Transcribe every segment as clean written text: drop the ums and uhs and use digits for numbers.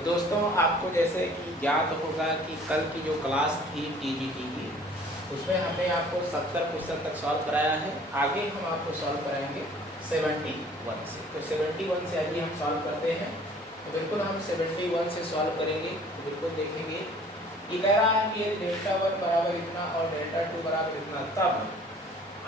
तो दोस्तों आपको जैसे कि ज्ञात होगा कि कल की जो क्लास थी टीजीटी की उसमें हमने आपको 70 क्वेश्चन तक सॉल्व कराया है। आगे हम आपको सॉल्व कराएंगे 71 से। तो 71 से आइए हम सॉल्व करते हैं। तो बिल्कुल हम 71 से सॉल्व करेंगे। तो बिल्कुल देखेंगे ये कह रहा है कि डेल्टा 1 बराबर इतना और डेल्टा 2 बराबर इतना, तब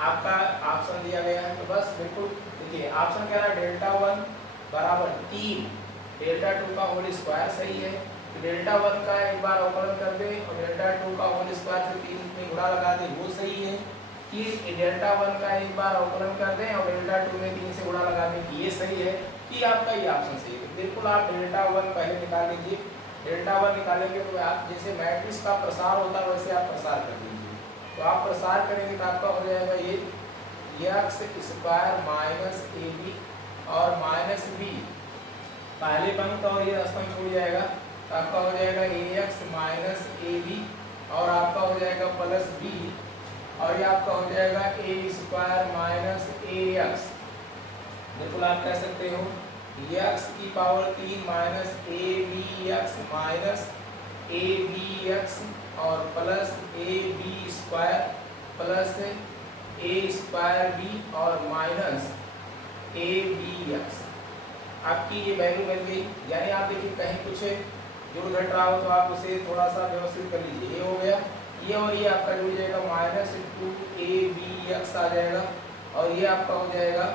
आपका ऑप्शन दिया गया है। तो बस बिल्कुल देखिए ऑप्शन कह रहा है डेल्टा 1 बराबर 3 डेल्टा 2 का होल स्क्वायर सही है। तो डेल्टा 1 का एक बार अवकलन कर दे और डेल्टा 2 का होल स्क्वायर से 3 में गुणा लगा दे, वो सही है। कि डेल्टा 1 का एक बार अवकलन कर दें और डेल्टा 2 में 3 से गुणा लगा दें, कि ये सही है। कि आपका ये ऑप्शन सही है। बिल्कुल आप डेल्टा 1 पहले निकाल लीजिए। डेल्टा 1 निकालेंगे तो आप जैसे मैट्रिक्स का प्रसार होता है वैसे आप प्रसार कर लीजिए। तो आप प्रसार करेंगे तो आपका हो जाएगा ये एक्स स्क्वायर माइनस ए बी और माइनस बी, पहले पंक्ति और ये स्तंभ छूट जाएगा। तो आपका हो जाएगा ए एक्स माइनस ए बी और आपका हो जाएगा प्लस बी और ये आपका हो जाएगा A square minus A X. बिल्कुल आप कह सकते हो एक्स की पावर 3 माइनस ए बी एक्स माइनस ए बी एक्स और plus A B square plus A square B और माइनस ए बी एक्स। आपकी ये वैल्यू बन गई। यानी आप देखिए कहीं कुछ जुड़ घट रहा हो तो आप उसे थोड़ा सा व्यवस्थित कर लीजिए। ये हो गया, ये और ये आपका जुड़ जाएगा माइनस 2ab(x) आ जाएगा और ये आपका हो जाएगा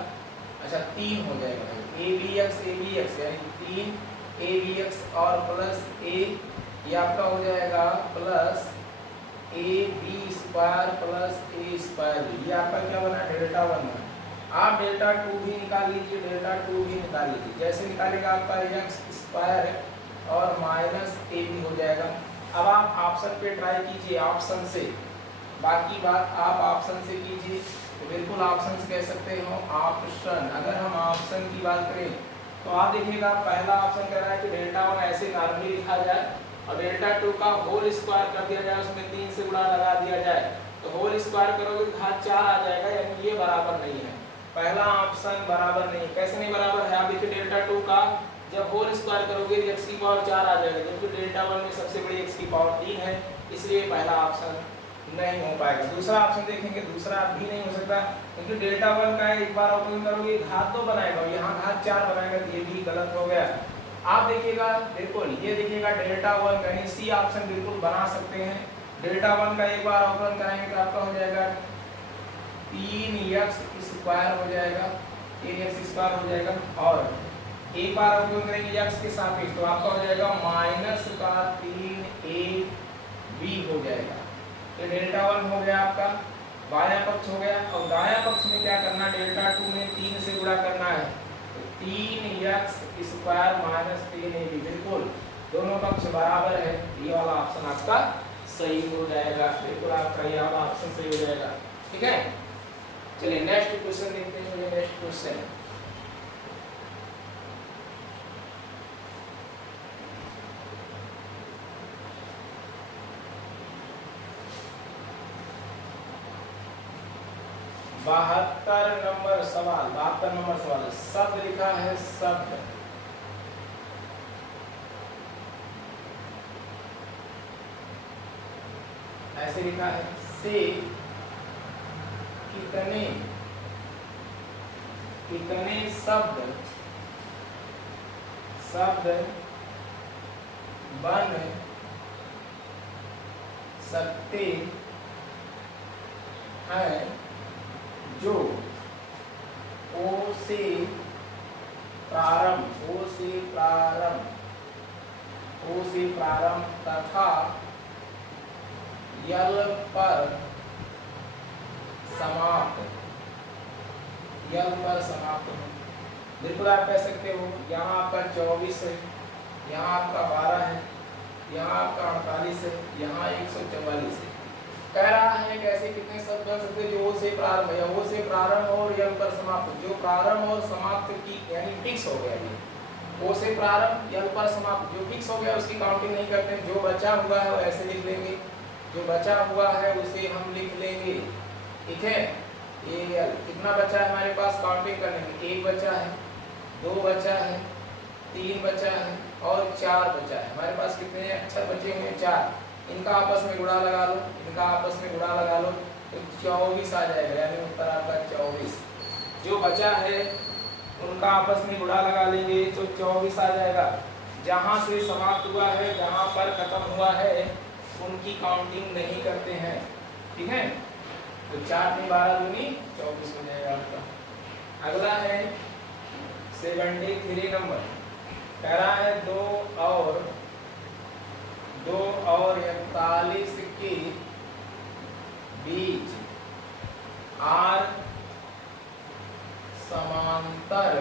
अच्छा 3 हो जाएगा भाई ab(x) यानी 3ab(x) और प्लस ए, ये आपका हो जाएगा plus ab² plus a square. ये आपका क्या बना डेल्टा 1 बना। आप डेल्टा 2 भी निकाल लीजिए, डेल्टा 2 भी निकाल लीजिए। जैसे निकालेगा आपका एक्स स्क्वायर और माइनस ए भी हो जाएगा। अब आप ऑप्शन पे ट्राई कीजिए, ऑप्शन से, बाकी बात आप ऑप्शन से कीजिए। तो बिल्कुल ऑप्शन से कह सकते हो ऑप्शन। अगर हम ऑप्शन की बात करें तो आप देखिएगा पहला ऑप्शन कह रहा है कि डेल्टा 1 ऐसे नॉर्मली लिखा जाए और डेल्टा 2 का होल स्क्वायर कर दिया जाए, उसमें 3 से गुणा लगा दिया जाए। तो होल स्क्वायर करोगे तो घात 4 आ जाएगा, यानी ये बराबर नहीं है। पहला ऑप्शन बराबर नहीं है। कैसे नहीं बराबर है? आप देखिए डेल्टा 2 का जब होल स्क्वायर करोगे तो x की पावर 4 आ जाएगा, जबकि डेल्टा 1 में सबसे बड़ी x की पावर 3 है, इसलिए पहला ऑप्शन नहीं हो पाएगा। दूसरा ऑप्शन देखेंगे, दूसरा भी नहीं हो सकता क्योंकि डेल्टा 1 का एक बार अवकलन करोगे घात 2 बनाएगा और यहाँ घात 4 बनाएगा, तो ये भी गलत हो गया। आप देखिएगा बिल्कुल ये देखिएगा डेल्टा 1 यानी सी ऑप्शन बिल्कुल बना सकते हैं। डेल्टा 1 का एक बार अवकलन कराएंगे तो आपका हो जाएगा 3x स्क्वायर हो जाएगा, 3x स्क्वायर हो जाएगा और एक बार अवकलन करेंगे x के सापेक्ष तो आपका हो जाएगा माइनस का 3ab हो जाएगा। तो डेल्टा 1 हो गया आपका, बायां पक्ष हो गया। और दायां पक्ष में क्या करना, डेल्टा 2 में 3 से गुणा करना है। तो 3x स्क्वायर माइनस 3ab, बिल्कुल दोनों पक्ष बराबर है, ये वाला ऑप्शन आपका सही हो जाएगा। बिल्कुल आपका ये वाला ऑप्शन सही हो जाएगा। ठीक है, चलिए नेक्स्ट क्वेश्चन देखते हैं। ये नेक्स्ट क्वेश्चन बहत्तर नंबर सवाल। शब्द लिखा है, शब्द ऐसे लिखा है, से कितने शब्द बन सकते हैं जो ओ से प्रारंभ तथा यल पर समाप्त हो। बिल्कुल आप कह सकते हो यहाँ आपका 24 है, यहाँ आपका 12 है, यहाँ आपका 48 है, यहाँ 144 है। कह रहा है कैसे कितने शब्द बन सकते हैं जो ओ से प्रारंभ है, ओ से प्रारंभ और यल पर समाप्त। जो प्रारंभ और समाप्त की यानी फिक्स हो गया, ये ओ से प्रारंभ यल पर समाप्त जो फिक्स हो गया उसकी काउंटिंग नहीं करते। जो बचा हुआ है वो ऐसे लिख लेंगे, जो बचा हुआ है उसे हम लिख लेंगे। ठीक है, ये कितना बचा है हमारे पास काउंटिंग करने में, 1 बचा है, 2 बचा है, 3 बचा है और 4 बचा है। हमारे पास कितने अक्षर बचे हुए हैं? 4। इनका आपस में गुणा लगा लो, इनका आपस में गुणा लगा लो तो 24 आ जाएगा, यानी उत्तर आपका 24। जो बचा है उनका आपस में गुणा लगा लेंगे तो 24 आ जाएगा। जहाँ से समाप्त हुआ है, जहाँ पर खत्म हुआ है, उनकी काउंटिंग नहीं करते हैं, ठीक है। तो 4 में 12 दूनी 24 हो जाएगा आपका। अगला है 73 नंबर, कह रहा है 2 और 41 के बीच आर समांतर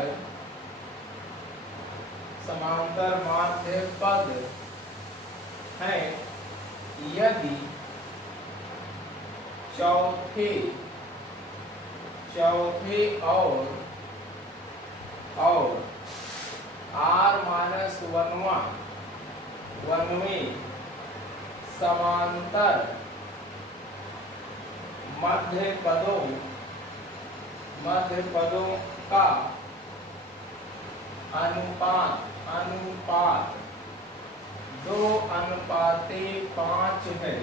माध्य पद है यदि चौथे और आर माइनस वनवें समांतर मध्य पदों का अनुपात 2:5 है,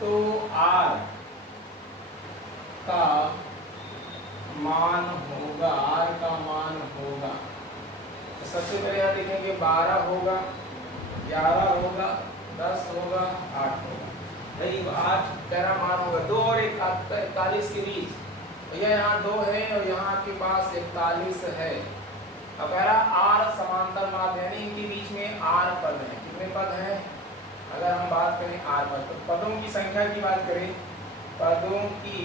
तो आर का मान होगा। तो सबसे पहले यहाँ देखेंगे 12 होगा, 11 होगा, 10 होगा, 8 होगा। नहीं, 8 तेरा मान होगा। 2 और 41 के बीच, भैया यहाँ 2 है और यहाँ आपके पास 41 है। अब कह रहा आर समांतर माध्य, यानी इनके बीच में आर पद है। कितने पद हैं? अगर हम बात करें आर पद, तो पदों की संख्या की बात करें, पदों की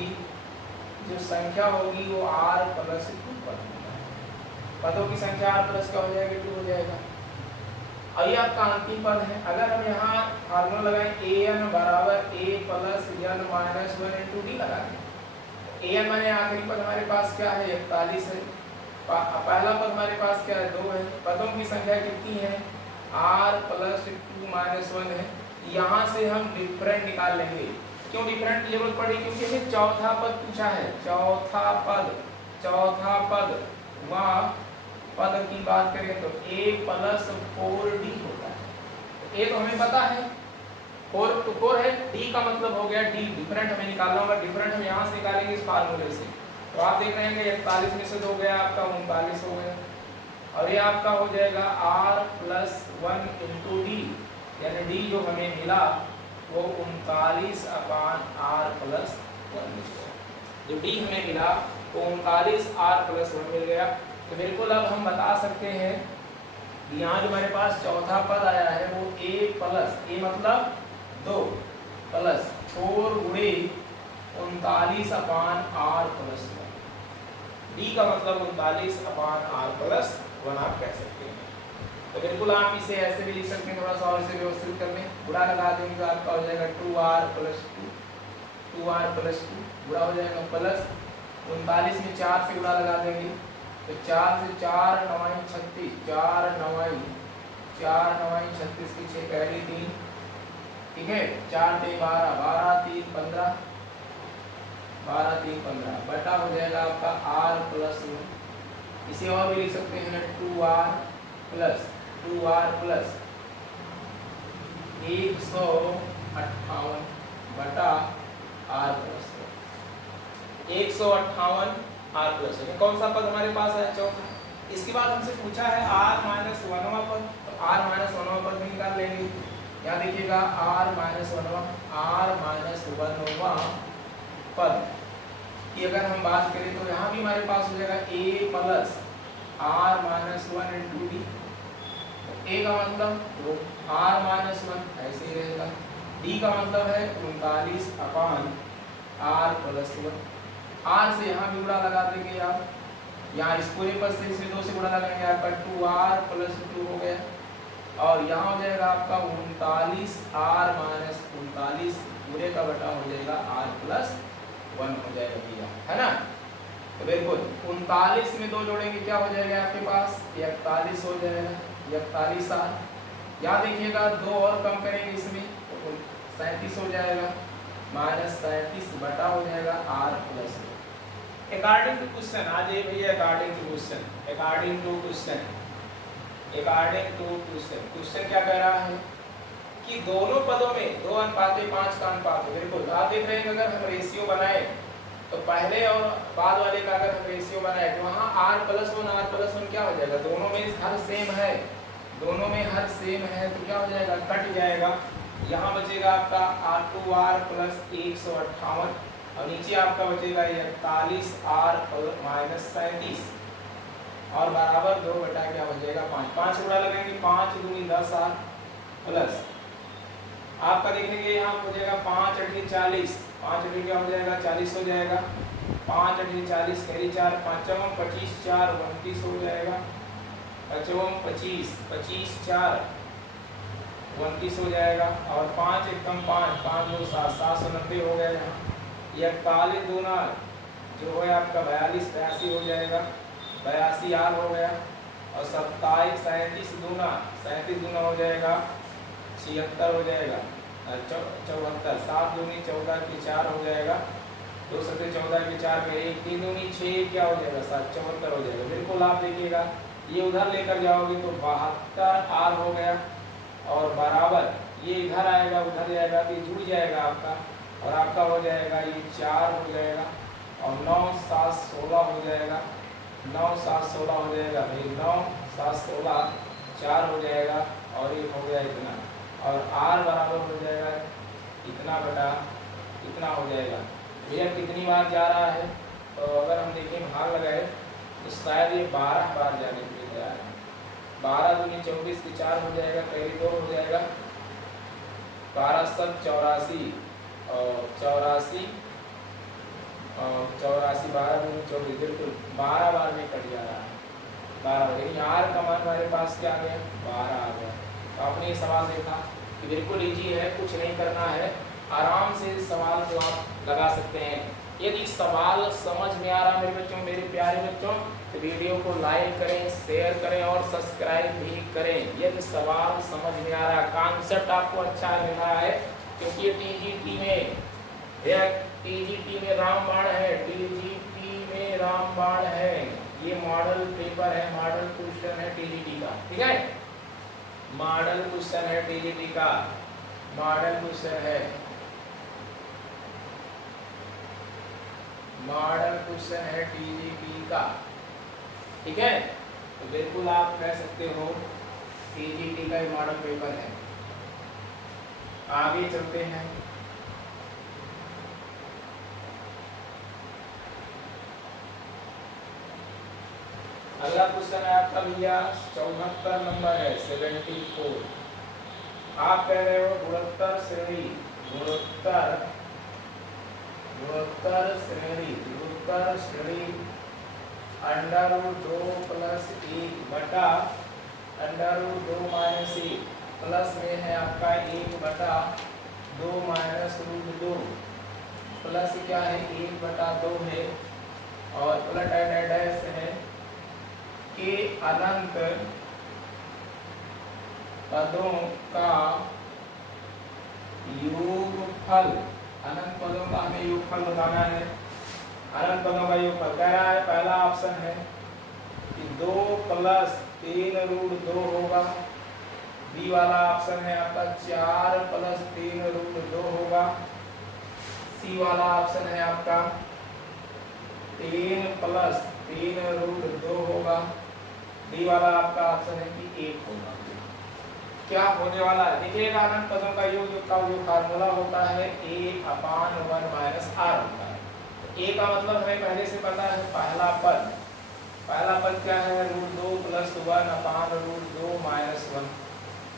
जो संख्या होगी वो r प्लस 2 पद होगा। पदों की संख्या r प्लस क्या हो जाएगी? 2 हो जाएगा। और ये आपका अंतिम पद है। अगर हम यहाँ फार्मूला लगाएं an बराबर a plus n minus 1 into D लगा दें। an माने आखिरी पद हमारे पास क्या है? 41 है। पहला पद हमारे पास क्या है? 2 है। पदों की संख्या कितनी है? r प्लस 2 माइनस 1 है। यहाँ से हम डिफरेंट निकाल लेंगे। क्यों डिफरेंट की जरूरत पड़ी? क्योंकि हमें चौथा पद पूछा है। चौथा पद वहाँ पद की बात करें तो a प्लस 4d होता है। a तो हमें पता है, 4 है, d का मतलब हो गया d। डिफरेंट हमें निकालना होगा। डिफरेंट हम यहाँ से निकालेंगे इस फार्मूले से। तो आप देख रहे हैं 41 में से 2 गया आपका 39 हो गया, और ये आपका हो जाएगा r प्लस 1 इंटू डी, यानी d जो हमें मिला वो 39/r प्लस 1 मिल गया। जो d हमें मिला वो 39r प्लस 1 मिल गया। तो बिल्कुल अब हम बता सकते हैं यहाँ जो हमारे पास चौथा पद आया है वो a प्लस, a मतलब 2 प्लस 4 गुणे 39/r प्लस 1। d का मतलब 39/r प्लस 1 आप कह सकते हैं। तो बिल्कुल आप इसे ऐसे भी लिख सकते हैं, थोड़ा सा और इसे व्यवस्थित करने गुणा लगा देंगे तो आपका हो जाएगा 2r प्लस 2 गुणा हो जाएगा प्लस 39 में 4 से गुणा लगा देंगे तो 4 से 4 9 36, 4 9 36 की 6 पहली 3, ठीक है। 4 3 12, 12 3 15, 12 3 15 बटा हो जाएगा आपका r प्लस 1। इसे और भी लिख सकते हैं 2r प्लस 158 बटा r प्लस 158 r प्लस 1। कौन सा पद हमारे पास है? चौथा। इसके बाद हमसे पूछा है r माइनस 1वां पद, तो r माइनस 1वां पद भी निकाल लेंगे। यहाँ देखिएगा r माइनस 1वां पद की अगर हम बात करें तो यहाँ भी हमारे पास हो जाएगा a plus r minus 1 into D. a का मतलब तो r माइनस 1 ऐसे ही रहेगा। d का मतलब है 39/r प्लस 1। r से यहाँ भी गुणा लगा देंगे आप, यहाँ इस पूरे पद से इसे 2 से गुणा लगाएंगे आपका 2r प्लस 2 हो गया, और यहाँ हो जाएगा आपका 39r माइनस 39 पूरे का बटा हो जाएगा r प्लस 1 हो जाएगा भैया, है ना। तो बिल्कुल 39 में 2 जोड़ेंगे क्या हो जाएगा आपके पास? 41 हो जाएगा, 41r। यहाँ देखिएगा 2 और कम करेंगे इसमें तो 37 हो जाएगा, माइनस 37 बटा हो जाएगा r plus 1। According to question, आ जाइए भैया according to question. According to question, according to question, question क्या कह रहा है कि दोनों पदों में 2 अनुपात 5 का अनुपात है। बिल्कुल आप देख रहे हैं अगर हम रेशियो बनाए तो पहले और बाद वाले का अगर हम रेशियो बनाए तो वहाँ r+1 क्या हो जाएगा, दोनों में हर सेम है, दोनों में हर सेम है तो क्या हो जाएगा, कट जाएगा। यहाँ बचेगा आपका r2r + 158 और नीचे आपका बचेगा 41r - 37 और बराबर 2 बटा क्या हो जाएगा 5। 5 गुणा लगेंगे 5 दूनी 10r प्लस आपका देखेंगे यहाँ हो जाएगा 5 × 40, 5 × क्या हो जाएगा 40 हो जाएगा, 5 × 40 कैरी 4, 5 × 25 4 29 हो जाएगा, 5 × 25 25 4 29 हो जाएगा और 5 × 1 5 5 2 7 790 हो गया। यहाँ 41 दूना जो है आपका 42 82 हो जाएगा, 82 r हो गया और 27 37 दूना हो जाएगा 76 हो जाएगा, 74 7 दूनी 14 की 4 हो जाएगा, 2 7 14 की 4 के 1 3 दूनी 6 क्या हो जाएगा 7 74 हो जाएगा। बिल्कुल आप देखिएगा ये उधर लेकर जाओगे तो 72 r हो गया और बराबर ये इधर आएगा उधर जाएगा तो जुड़ जाएगा आपका और आपका हो जाएगा ये 4 हो जाएगा और 9 7 16 हो जाएगा, 9 7 16 हो जाएगा भाई, 9 7 16 4 हो जाएगा और ये हो गया इतना और r बराबर हो जाएगा इतना बटा इतना हो जाएगा। भैया कितनी बार जा रहा है तो अगर हम देखें भाग लगाए तो शायद ये 12 बार जाने के लिए तैयार है। 12 दूनी 24 की 4 हो जाएगा, कैरी 2 हो जाएगा, 12 7 84 और 84 84 12 दूनी 24 बिल्कुल 12 बार में कट जा रहा है 12 बार। लेकिन r का मान हमारे पास क्या आ गया 12 आ गया। तो आपने ये सवाल देखा कि बिल्कुल इजी है, कुछ नहीं करना है, आराम से इस सवाल को आप लगा सकते हैं। यदि सवाल समझ में आ रहा मेरे बच्चों, मेरे प्यारे बच्चों, तो वीडियो को लाइक करें, शेयर करें और सब्सक्राइब भी करें। यदि सवाल समझ में आ रहा, कॉन्सेप्ट आपको अच्छा लग रहा है, क्योंकि ये टीजीटी में रामबाण है, टीजीटी में रामबाण है, ये मॉडल पेपर है, मॉडल क्वेश्चन है टीजीटी का, ठीक है, मॉडल क्वेश्चन है टीजीटी का, मॉडल क्वेश्चन है, मॉडल क्वेश्चन है टीजीटी का, ठीक है। तो बिल्कुल आप कह सकते हो टीजीटी का मॉडल पेपर है। आगे चलते हैं। अगला क्वेश्चन है आपका भैया 74 नंबर है 74। आप कह रहे हो गुणोत्तर श्रेणी, गुणोत्तर श्रेणी √2 + 1 बटा √2 - 1 प्लस में है आपका 1 बटा 2 - √2 प्लस क्या है 1 बटा 2 है और प्लस डैश है के अनंत पदों का योगफल, अनंत पदों का हमें योगफल बताना है। अनंत पदों का योगफल कह रहा है, पहला ऑप्शन है कि 2 + 3 √2 होगा, बी वाला ऑप्शन है आपका 4 + 3 √2 होगा, सी वाला ऑप्शन है आपका 3 + 3 √2 होगा, डी वाला आपका ऑप्शन है कि 1 होगा। क्या होने वाला है देखिएगा, अनंत पदों का योग का जो फार्मूला होता है a/1 - r होता है। a का मतलब हमें पहले से पता है, पहला पद क्या है √2 + 1/√2 - 1।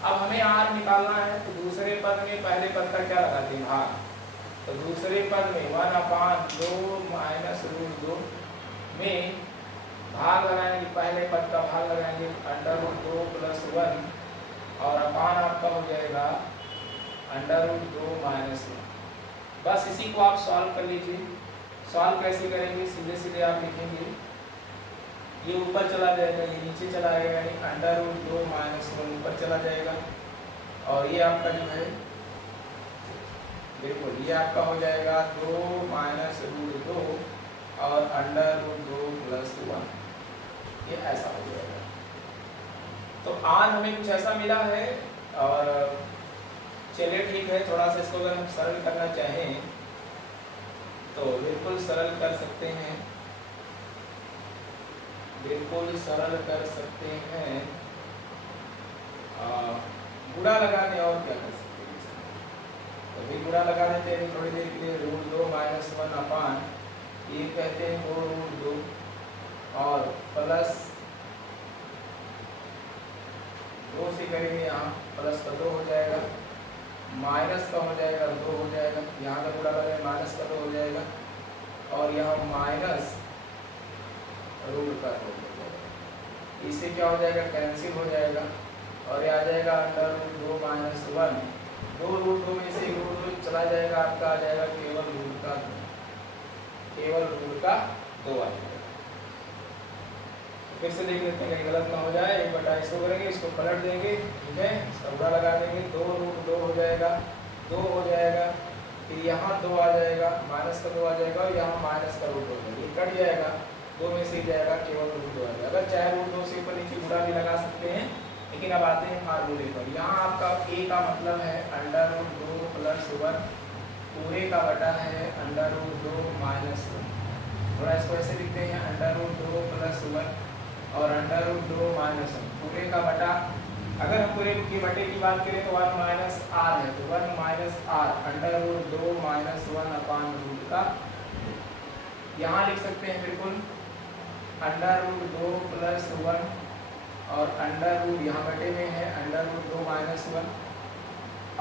अब हमें r निकालना है तो दूसरे पद में पहले पद का क्या लगाते हैं भाग, तो दूसरे पद में 1/2 - √2 में भाग लगाएंगे, पहले पद का भाग लगाएंगे √2 + 1 और अपान आपका हो जाएगा √2 - 1। बस इसी को आप सॉल्व कर लीजिए। सॉल्व कैसे करेंगे, सीधे सीधे आप लिखेंगे, ये ऊपर चला जाएगा, ये नीचे चला जाएगा, यानी √2 - 1 ऊपर चला जाएगा और ये आपका जो है बिल्कुल ये आपका हो जाएगा 2 - √2 और √2 + 1। ये ऐसा हो जाएगा। तो आर हमें कुछ ऐसा मिला है और चलिए ठीक है, थोड़ा सा इसको अगर हम सरल करना चाहें तो बिल्कुल सरल कर सकते हैं, बिल्कुल सरल कर सकते हैं। गुणा लगा दें और क्या कर सकते हैं इसमें, तो भी गुणा लगा देते हैं थोड़ी देर के लिए। रूट 2 माइनस 1 अपान ये कहते हैं 2 रूट 2 और प्लस 2 से करेंगे यहाँ प्लस का 2 हो जाएगा, माइनस का हो जाएगा 2 हो जाएगा, यहाँ का गुणा लगाए माइनस का 2 हो जाएगा और यहाँ माइनस रूट का 2 हो जाएगा। इससे क्या हो जाएगा, कैंसिल हो जाएगा और ये आ जाएगा अंडर रूट 2 माइनस 1। 2 रूट 2 में से रूट 2 चला जाएगा, आपका आ जाएगा केवल रूट का 2, केवल रूट का 2 आ जाएगा। फिर से देख लेते हैं कहीं गलत ना हो जाए। एक बटा इसको करेंगे, इसको पलट देंगे, ठीक है, सौदा लगा देंगे। 2 रूट 2 हो जाएगा, 2 हो जाएगा, फिर यहाँ 2 आ जाएगा, माइनस का 2 आ जाएगा और यहाँ माइनस का रूट 2 हो जाएगा, कट जाएगा, 2 में से जाएगा केवल रूट 2 आ जाएगा। अगर चाहे रूट 2 से ऊपर नीचे गुणा भी लगा सकते हैं, लेकिन अब आते हैं फार्मूले पर। यहाँ आपका a का मतलब है अंडर रूट 2 प्लस 1, पूरे का बटा है अंडर रूट 2 माइनस 1। थोड़ा इसको ऐसे लिखते हैं, अंडर रूट 2 प्लस 1 और अंडर रूट 2 माइनस 1, पूरे का बटा। अगर हम पूरे के बटे की बात करें तो 1 माइनस आर है, तो 1 minus r under root 2 minus 1 upon root का। यहाँ लिख सकते हैं बिल्कुल अंडर रूट 2 प्लस 1 और अंडर रूट यहाँ बटे में है अंडर रूट 2 माइनस 1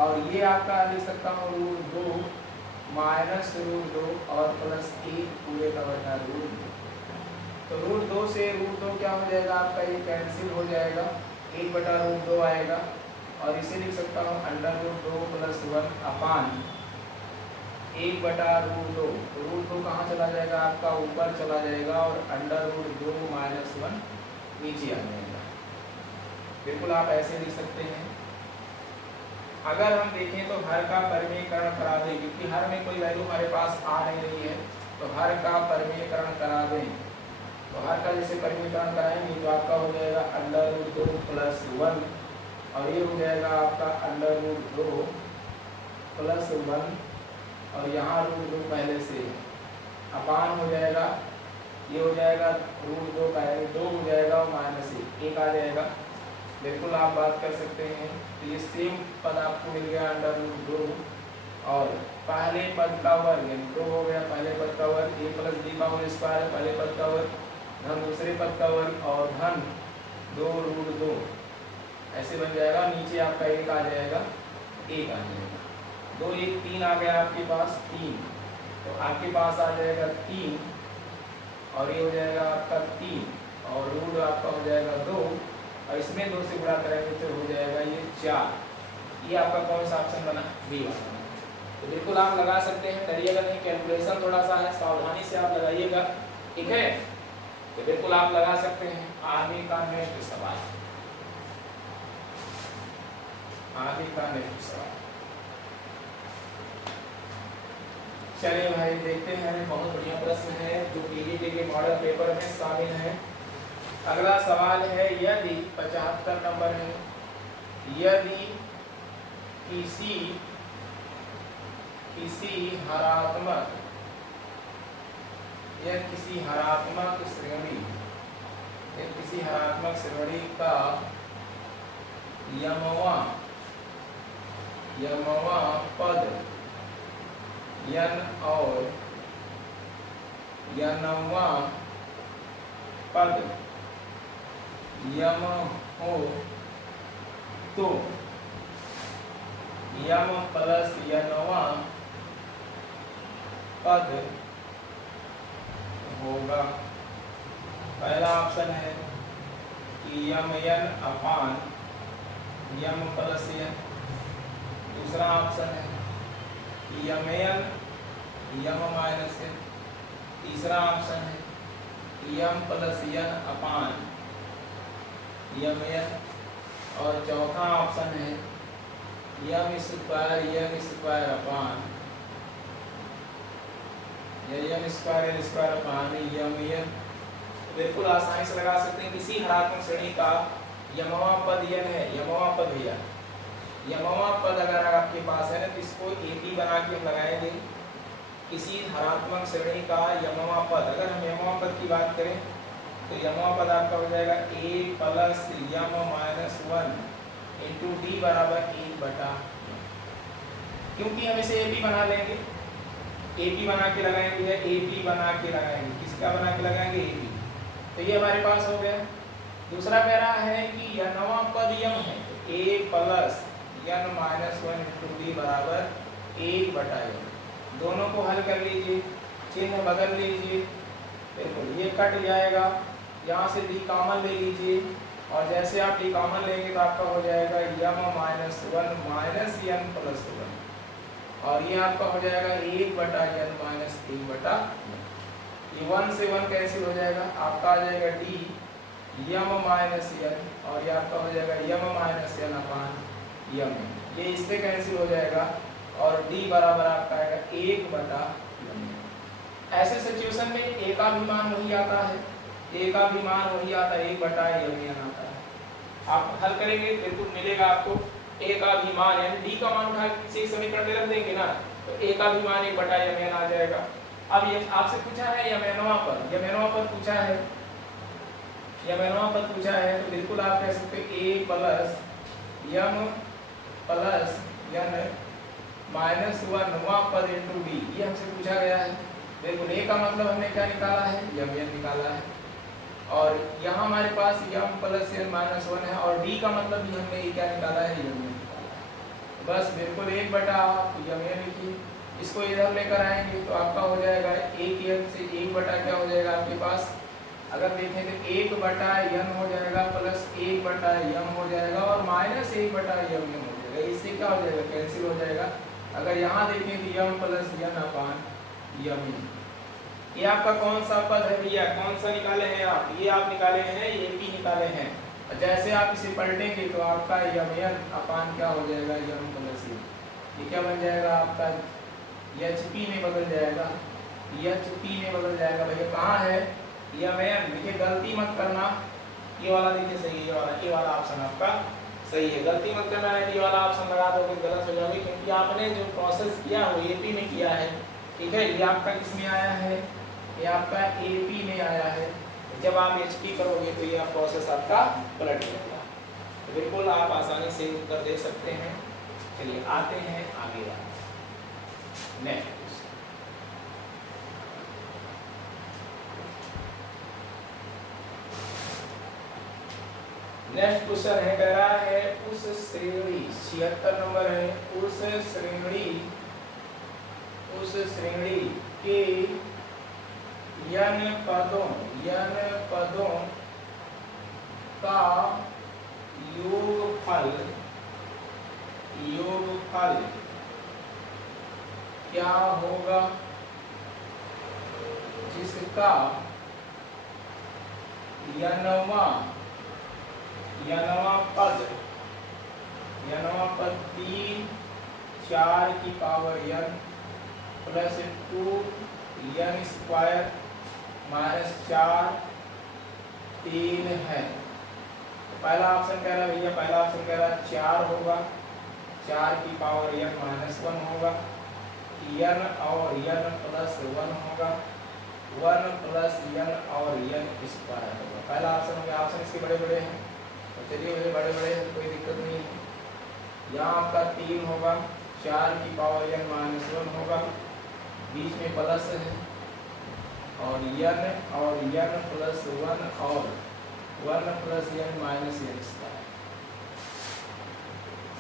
और ये आपका लिख सकता हूँ रूट 2 माइनस रूट 2 और प्लस 1 पूरे का बटा रूट 2। तो रूट 2 से रूट 2 क्या हो जाएगा आपका, ये कैंसिल हो जाएगा, 1 बटा रूट 2 आएगा और इसे लिख सकता हूँ अंडर रूट 2 प्लस 1 अपान 1 बटा रूट 2। रूट 2 कहाँ चला जाएगा, आपका ऊपर चला जाएगा और अंडर रूट 2 माइनस 1 नीचे आ जाएगा। बिल्कुल आप ऐसे लिख सकते हैं। अगर हम देखें तो हर का परिमेयकरण करा दें, क्योंकि हर में कोई वैल्यू हमारे पास आ नहीं रही है, तो हर का परिमेयकरण करा दें। तो हर का जैसे परिमेयकरण कराएंगे तो आपका हो जाएगा अंडर रूट 2 प्लस 1 और ये हो जाएगा आपका अंडर रूट 2 प्लस 1 और यहाँ रूट 2 पहले से अपान हो जाएगा, ये हो जाएगा रूट 2 पहले 2 हो जाएगा और माइनस 1 आ जाएगा। बिल्कुल आप बात कर सकते हैं। तो ये सेम पद आपको मिल गया अंडर रूट 2 और पहले पद का वर्ग यानी 2 हो गया पहले पद का वर्ग, a प्लस b का होल स्क्वायर है पहले पद का वर्ग, धन दूसरे पद का वर्ग और धन 2 रूट 2 ऐसे बन जाएगा। नीचे आपका 1 आ जाएगा, 1 आ जाएगा, 2 1 3 आ गया आपके पास 3, तो आपके पास आ जाएगा 3 और ये हो जाएगा आपका 3 और रूट आपका हो जाएगा 2 और इसमें 2 से गुणा करेंगे तो हो जाएगा ये 4। ये आपका कौन सा ऑप्शन बना, बी वाला। तो बिल्कुल आप लगा सकते हैं, डरिएगा नहीं, कैलकुलेशन थोड़ा सा है, सावधानी से आप लगाइएगा, ठीक है। तो बिल्कुल आप लगा सकते हैं। आगे का नेक्स्ट सवाल, आगे का नेक्स्ट सवाल चलिए भाई देखते हैं। बहुत बढ़िया प्रश्न है जो पीजीटी के मॉडल पेपर में शामिल है। अगला सवाल है, यदि 75 नंबर है, यदि किसी हरात्मक श्रेणी का यमवा पद n और nवा पद यम हो तो यम प्लस nवा पद होगा। पहला ऑप्शन है कि M n upon M plus n, दूसरा ऑप्शन है कि M n M minus n, तीसरा ऑप्शन है कि M plus n upon M n और चौथा ऑप्शन है M square upon M square upon M n तो बिल्कुल आसानी से लगा सकते हैं। किसी हरात्मक श्रेणी का यमवा पद n है, यमवा पद भैया, यमवा पद अगर आपके पास है ना तो इसको AP बना के हम लगाएंगे। किसी हरात्मक श्रेणी का यमवा पद, अगर हम यमवा पद की बात करें तो यमवा पद आपका हो जाएगा a plus m minus 1 into d बराबर 1/, क्योंकि हम इसे AP बना लेंगे, AP बना के लगाएंगे, AP बना के लगाएंगे, किसका बना के लगाएंगे AP। तो ये हमारे पास हो गया। दूसरा कह रहा है कि यमवा पद यम है तो a plus n minus 1 into d बराबर 1/n। दोनों को हल कर लीजिए, चिन्ह बदल लीजिए, बिल्कुल ये कट जाएगा, यहाँ से डी कॉमन ले लीजिए और जैसे आप डी कॉमन लेंगे तो आपका हो जाएगा यम माइनस 1 माइनस यन प्लस 1 और ये आपका हो जाएगा 1/n माइनस 1/n। ये 1 से 1 कैंसिल हो जाएगा, आपका आ जाएगा डी यम माइनस यन और ये आपका हो जाएगा यम माइनस यन अपान यम, ये इससे कैंसिल हो जाएगा और d बराबर आपका आएगा 1/m। ऐसे सिचुएशन में a का भी मान वही आता है, a का भी मान वही आता है, 1/m आता है। आप हल करेंगे बिल्कुल मिलेगा आपको a का भी मान, यानी d का मान उठा के समीकरण में रख देंगे ना तो a का भी मान 1/m आ जाएगा। अब ये आपसे पूछा है यमनवा पर पूछा है, यमनवा पर पूछा है तो बिल्कुल आप कह सकते a plus m plus n minus 1 वा पद इंटू डी, ये हमसे पूछा गया है। बिल्कुल a का मतलब हमने क्या निकाला है, यम निकाला है और यहाँ हमारे पास यम प्लस यन माइनस 1 है और d का मतलब भी हमने क्या निकाला है, यम निकाला है। बस बिल्कुल 1/, यम लिखिए, इसको इधर लेकर आएंगे तो आपका हो जाएगा 1 यन से 1/, क्या हो जाएगा आपके पास, अगर देखें तो 1/n हो जाएगा प्लस 1/m हो जाएगा और माइनस 1/m हो जाएगा, इससे क्या हो जाएगा, कैंसिल हो जाएगा। अगर यहाँ देखें तो यम प्लस यन अपान यम, ये आपका कौन सा पद है भैया, कौन सा निकाले हैं आप, ये आप निकाले हैं, ये AP निकाले हैं। जैसे आप इसे पलटेंगे तो आपका यम अपान क्या हो जाएगा, यम प्लस ये क्या बन जाएगा आपका HP में बदल जाएगा, HP में बदल जाएगा। भैया कहाँ है यम, देखिए गलती मत करना, ये वाला देखिए सही है, ये वाला ऑप्शन आपका सही है, गलती मत करना है, ये वाला ऑप्शन लगा दोगे गलत हो जाओगे, क्योंकि आपने जो प्रोसेस किया वो AP में किया है, ठीक है। ये आपका किस में आया है, ये आपका AP में आया है, जब आप HP करोगे तो ये प्रोसेस आपका पलट जाएगा। तो बिल्कुल आप आसानी से उत्तर दे सकते हैं। चलिए आते हैं आगे नेक्स्ट। नेक्स्ट क्वेश्चन है, कह रहा है उस श्रेणी 76 नंबर है, उस श्रेणी के n पदों का योगफल क्या होगा जिसका यनवा पद 3 4 की power n plus 2 n square minus 4 3 है। तो पहला ऑप्शन कह रहा है भैया, पहला ऑप्शन कह रहा है 4 होगा, 4 की पावर n माइनस 1 होगा, n और n प्लस 1 होगा, 1 प्लस n और n स्क्वायर होगा। पहला ऑप्शन हो गया। ऑप्शन इसके बड़े बड़े हैं तो चलिए भैया बड़े बड़े हैं, कोई दिक्कत नहीं है। यहाँ आपका 3 होगा, 4 की पावर n माइनस 1 होगा, बीच में प्लस है और n प्लस 1 और 1 plus n minus n square.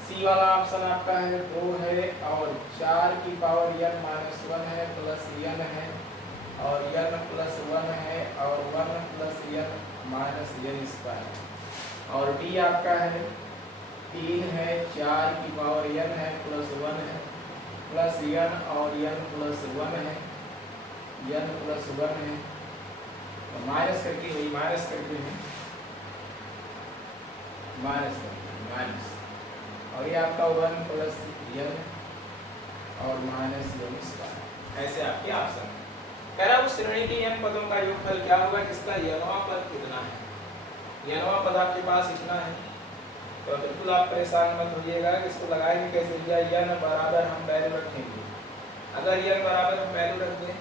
C वाला ऑप्शन आपका है 2 है और 4 की पावर n माइनस 1 है प्लस n है और n प्लस 1 है और 1 plus n minus n square. और डी आपका है 3 है, 4 की पावर n है प्लस 1 है प्लस n और n प्लस 1 है, n प्लस 1 है तो माइनस करके वही माइनस करके है, माइनस और ये आपका 1 प्लस n और माइनस n स्क्वायर। ऐसे आपके ऑप्शन है। कह रहा उस श्रेणी के n पदों का योगफल क्या होगा जिसका nवां पद इतना है। nवां पद आपके पास इतना है, तो बिल्कुल आप परेशान मत होइएगा कि इसको लगाएंगे कैसे, या n बराबर हम वैल्यू रखेंगे। अगर n बराबर हम वैल्यू रख दें,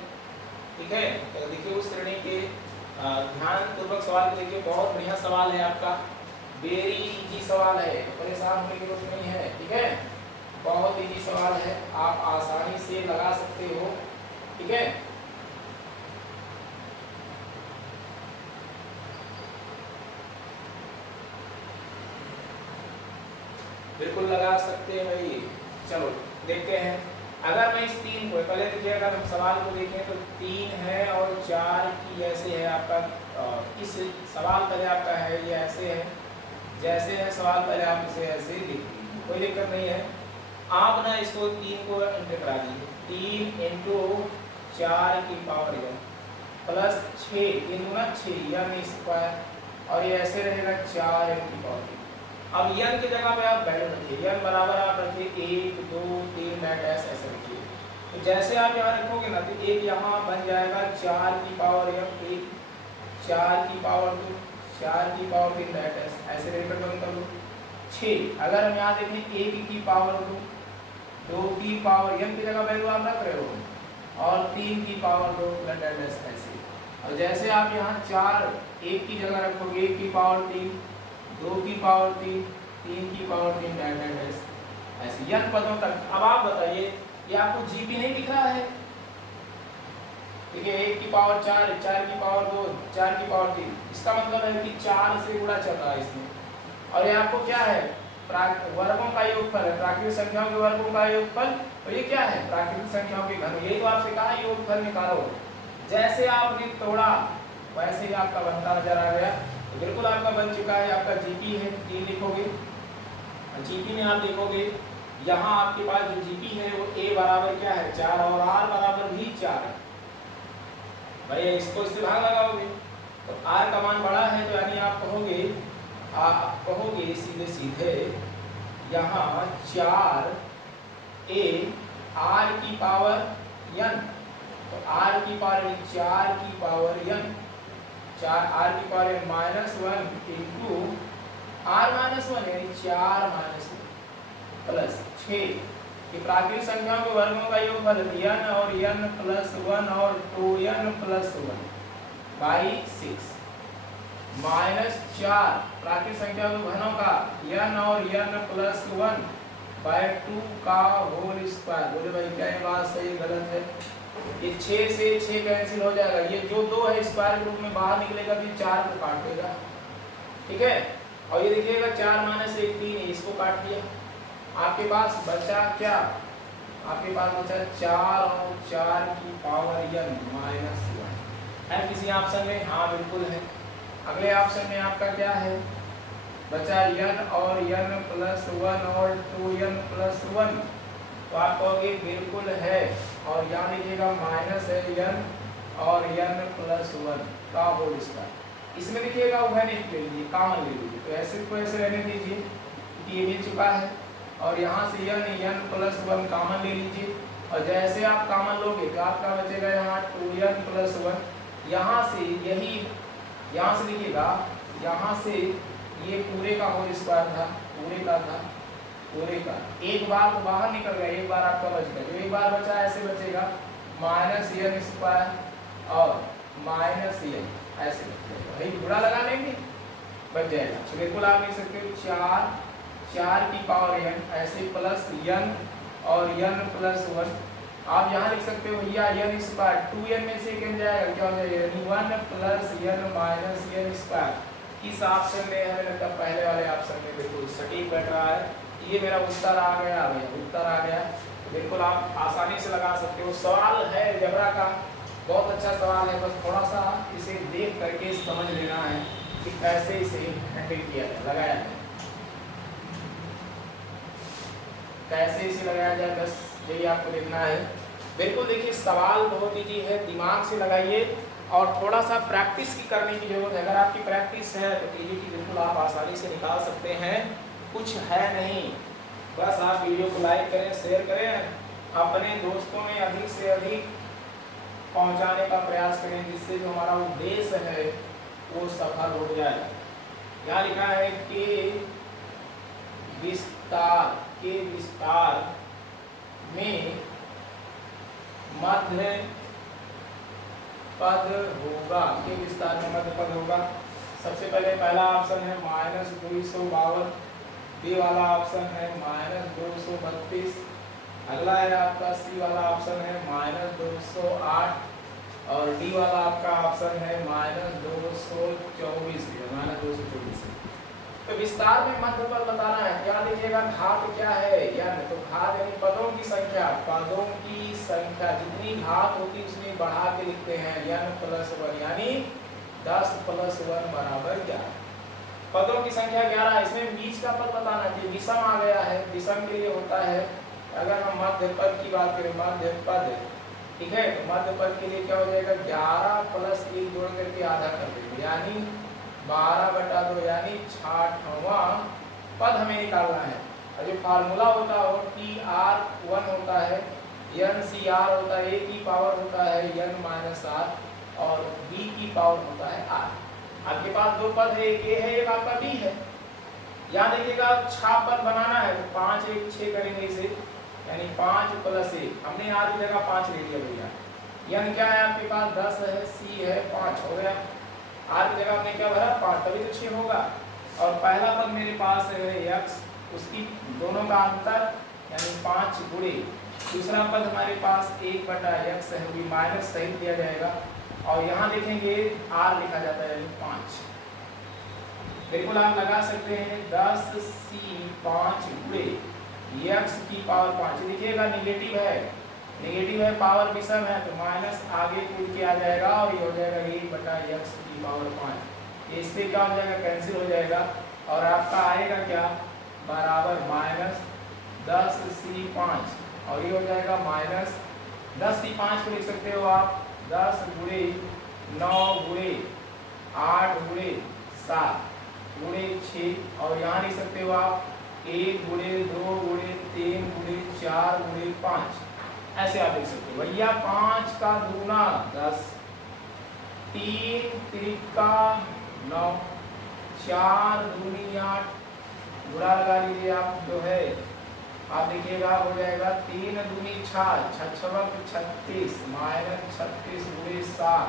ठीक है, तो देखिए उस श्रेणी के ध्यान पूर्वक सवाल को देखिए, बहुत बढ़िया सवाल है आपका, वेरी इजी सवाल है, परेशान होने की जरूरत नहीं है, ठीक है, बहुत इजी सवाल है, आप आसानी से लगा सकते हो, ठीक है। बिल्कुल लगा सकते हैं भाई। चलो देखते हैं, अगर मैं इस 3 को पहले देखिए, अगर हम सवाल को देखें तो 3 है और 4 की ऐसे है आपका, इस सवाल पहले आपका है ये ऐसे है, जैसे है सवाल पहले आप इसे ऐसे लिख लीजिए, कोई दिक्कत नहीं है। आप ना इसको 3 को इंटर करा दीजिए, 3 इंटू 4 की पावर n प्लस 6 3 गुना 6 यानी स्क्वायर, और ये ऐसे रहेगा 4n की पावर। अब n की जगह पे आप वैल्यू रखिए, n बराबर आप रखिए 1 2 3 ऐसे रखिए, तो जैसे आप यहाँ रखोगे ना तो एक यहाँ बन जाएगा 4 की पावर m 1, 4 की पावर 2, 4 की पावर 3 ऐसे रेखा बंद कर लो। 6 अगर हम यहाँ देखें 1 की पावर 2, 2 की पावर m की जगह वैल्यू आप रख रहे हो, और 3 की पावर 2 ऐसे, और जैसे आप यहाँ 4 1 की जगह रखोगे 1 की पावर 3, 2 की पावर 3, 3 की पावर 3 ऐसे n पदों तक। अब आप बताइए ये आपको जीपी नहीं दिख रहा है, ठीक है, 1 की पावर 4, 4 की पावर 2, 4 की पावर 3, इसका मतलब है कि 4 से गुणा चल रहा है इसमें, और ये आपको क्या है वर्गों का योगफल है, प्राकृतिक संख्याओं के वर्गों का योगफल, और ये क्या है प्राकृतिक संख्याओं के घन। यही तो आपसे कहा योगफल निकालो, जैसे आपने तोड़ा वैसे ही आपका बनता नजर आ गया, तो बिल्कुल आपका बन चुका है। आपका जीपी है 3 लिखोगे, जीपी में आप देखोगे यहाँ आपके पास जो जीपी है वो a बराबर क्या है 4 और r बराबर भी 4 है। भाई इसको इससे भाग लगाओगे तो r का मान बड़ा है, तो यानी आप कहोगे सीधे सीधे यहाँ 4 a r की पावर n, तो r की पावर 4 की पावर n, 4 r की पावर -1 इंटू r -1 यानी 4 -1 प्लस 6, ये प्राकृतिक संख्याओं के वर्गों का योगफल n और n प्लस 1 और 2n प्लस 1 बाई 6 माइनस 4 प्राकृतिक संख्याओं के घनों का n और n प्लस 1 बाई 2 का होल स्क्वायर। बोले भाई क्या ये बात सही गलत है? ये 6 से 6 कैंसिल हो जाएगा, ये जो 2 है स्क्वायर के रूप में बाहर निकलेगा, फिर 4 को काट देगा, ठीक है, और ये देखिएगा 4 माइनस 1 3 है, इसको काट दिया, आपके पास बचा क्या, आपके पास बचा 4 और 4 की पावर n -1 है किसी ऑप्शन में? हाँ बिल्कुल है। अगले ऑप्शन में आपका क्या है, बचा n और n प्लस 1 और 2n प्लस 1, तो आप कहोगे बिल्कुल है, और यहाँ लिखिएगा माइनस है n और n प्लस 1 का होल स्क्वायर। इसमें लिखिएगा उभय निष्ठ ले लीजिए, कॉमन ले लीजिए, तो ऐसे को ऐसे रहने दीजिए कि ये मिल चुका है, और यहाँ से n प्लस 1 कॉमन ले लीजिए, और जैसे आप कॉमन लोगे तो आपका बचेगा यहाँ 2n प्लस 1, यहाँ से यही यहाँ से लिखिएगा, यहाँ से ये पूरे का होल स्क्वायर था, पूरे का था, पूरे का एक बार तो बाहर निकल गया, एक बार आपका बच गया, जो एक बार बचा ऐसे बचेगा माइनस n स्क्वायर और माइनस n ऐसे बचेगा, भाई गुणा लगा लेंगे बच जाएगा। तो बिल्कुल आप लिख सकते हो 4 की पावर n ऐसे प्लस n और n प्लस 1, आप यहाँ लिख सकते हो या n स्क्वायर 2n में से कैसे जाएगा, क्या हो जाएगा 1 plus n minus n square. इस ऑप्शन में हमें लगता है पहले वाले ऑप्शन में बिल्कुल सटीक बैठ रहा है, ये मेरा उत्तर आ गया, उत्तर आ गया, बिल्कुल आप आसानी से लगा सकते हो। सवाल है अलजेब्रा का, बहुत अच्छा सवाल है, बस थोड़ा सा इसे देख करके समझ लेना है कि कैसे इसे हैंडल किया जाए, लगाया जाए, कैसे इसे लगाया जाए, बस यही आपको देखना है। बिल्कुल देखिए सवाल बहुत ईजी है, दिमाग से लगाइए और थोड़ा सा प्रैक्टिस की करने की जरूरत है। अगर आपकी प्रैक्टिस है तो टीजीटी बिल्कुल आप आसानी से निकाल सकते हैं, कुछ है नहीं, बस आप वीडियो को लाइक करें, शेयर करें, अपने दोस्तों में अधिक से अधिक पहुंचाने का प्रयास करें जिससे जो हमारा उद्देश्य है वो सफल हो जाए। यहाँ लिखा है कि विस्तार में मध्य पद होगा। के विस्तार में मध्य पद होगा। सबसे पहले पहला ऑप्शन है -252, बी वाला ऑप्शन है -232, अगला है आपका सी वाला ऑप्शन है -208 और डी वाला आपका ऑप्शन है -224 -224। तो विस्तार में मध्य पद बताना है। क्या लीजिएगा, घात क्या है, यानी तो घात यानी पदों की संख्या, जितनी घात होती है उसमें बढ़ा के लिखते हैं n +1, यानी 10 + 1 = 11। पदों की संख्या 11। इसमें बीच का पद बताना कि विषम आ गया है। विषम के लिए होता है, अगर हम मध्य पद की बात करें, मध्य पद, ठीक है, तो मध्य पद के लिए क्या हो जाएगा, 11 + 1 जोड़ करके आधा कर देंगे, यानी 12/2, यानी 60वां पद हमें निकालना है। और जो फार्मूला होता है वो TR1 होता है, NCR होता है, A की पावर होता है n-r और B की पावर होता है r। आपके पास दो पद है, एक A है एक आपका B है। यहाँ देखिएगा छाप पद बनाना है तो 5 1 6 करेंगे इसे, यानी 5 + 1, हमने r की जगह 5 ले लिया भैया। n क्या है आपके पास 10 है, c है 5, हो गया। r की जगह हमने क्या भरा 5, तभी तो 6 होगा। और पहला पद मेरे पास है x, उसकी दोनों का अंतर यानी 5 गुणे, दूसरा पद हमारे पास 1/x है, वो भी माइनस सहित दिया जाएगा। और यहाँ देखेंगे r लिखा जाता है यानी 5। बिल्कुल आप लगा सकते हैं 10c5 गुणे x की पावर 5। देखिएगा निगेटिव है, पावर विषम है तो माइनस आगे कूद के आ जाएगा और ये हो जाएगा 1/x की पावर 5। इससे क्या हो जाएगा, कैंसिल हो जाएगा और आपका आएगा क्या, बराबर -10c5 और ये हो जाएगा -10c5 को लिख सकते हो आप 10 गुणे 9 गुणे 8 गुणे 7 गुणे 6 और यहाँ लिख सकते हो आप 1 गुणे 2 गुणे 3 गुणे 4 गुणे 5, ऐसे आप लिख सकते हो भैया। 5 का दूना 10, 3 त्रिका 9, 4 दूनी 8, गुणा लगा लीजिए आप, जो है आप देखिएगा हो जाएगा 3 दूनी 6, 6 36 -36 गुणे 7,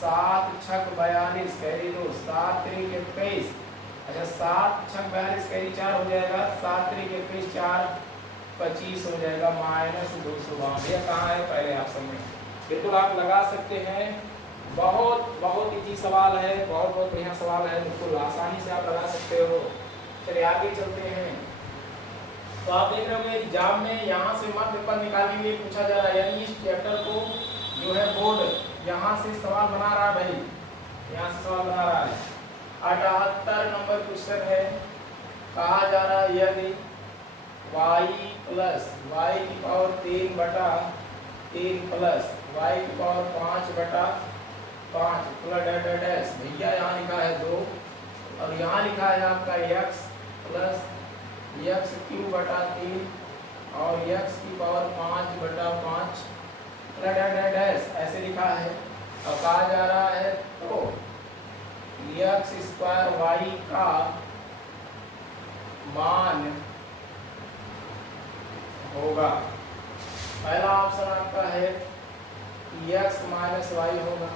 7 6 42 कैरी 2, 7 3 21, अच्छा 7 6 42 कैरी 4 हो जाएगा, 7 3 21 4 25 हो जाएगा -252। ये कहाँ है पहले आप समझें, बिल्कुल आप लगा सकते हैं। बहुत इजी सवाल है, बहुत बढ़िया सवाल है, बिल्कुल आसानी से आप लगा सकते हो। चलिए आगे चलते हैं। तो आप देख रहे होंगे एग्जाम में यहाँ से मध्य पद निकालने के लिए पूछा जा रहा है, यानी इस चैप्टर को जो है बोर्ड यहाँ से सवाल बना रहा है भाई, यहाँ से सवाल बना रहा है। 78 नंबर क्वेश्चन है। कहा जा रहा है यदि y + y की पावर 3/3 प्लस y की पावर 5/5 प्लस डैश भैया यहाँ लिखा है 2 और यहाँ लिखा है आपका x + x³/3 और x की पावर 5/5 डैश ऐसे लिखा है। और कहा जा रहा है तो x² का मान होगा। पहला ऑप्शन आपका है x - y होगा,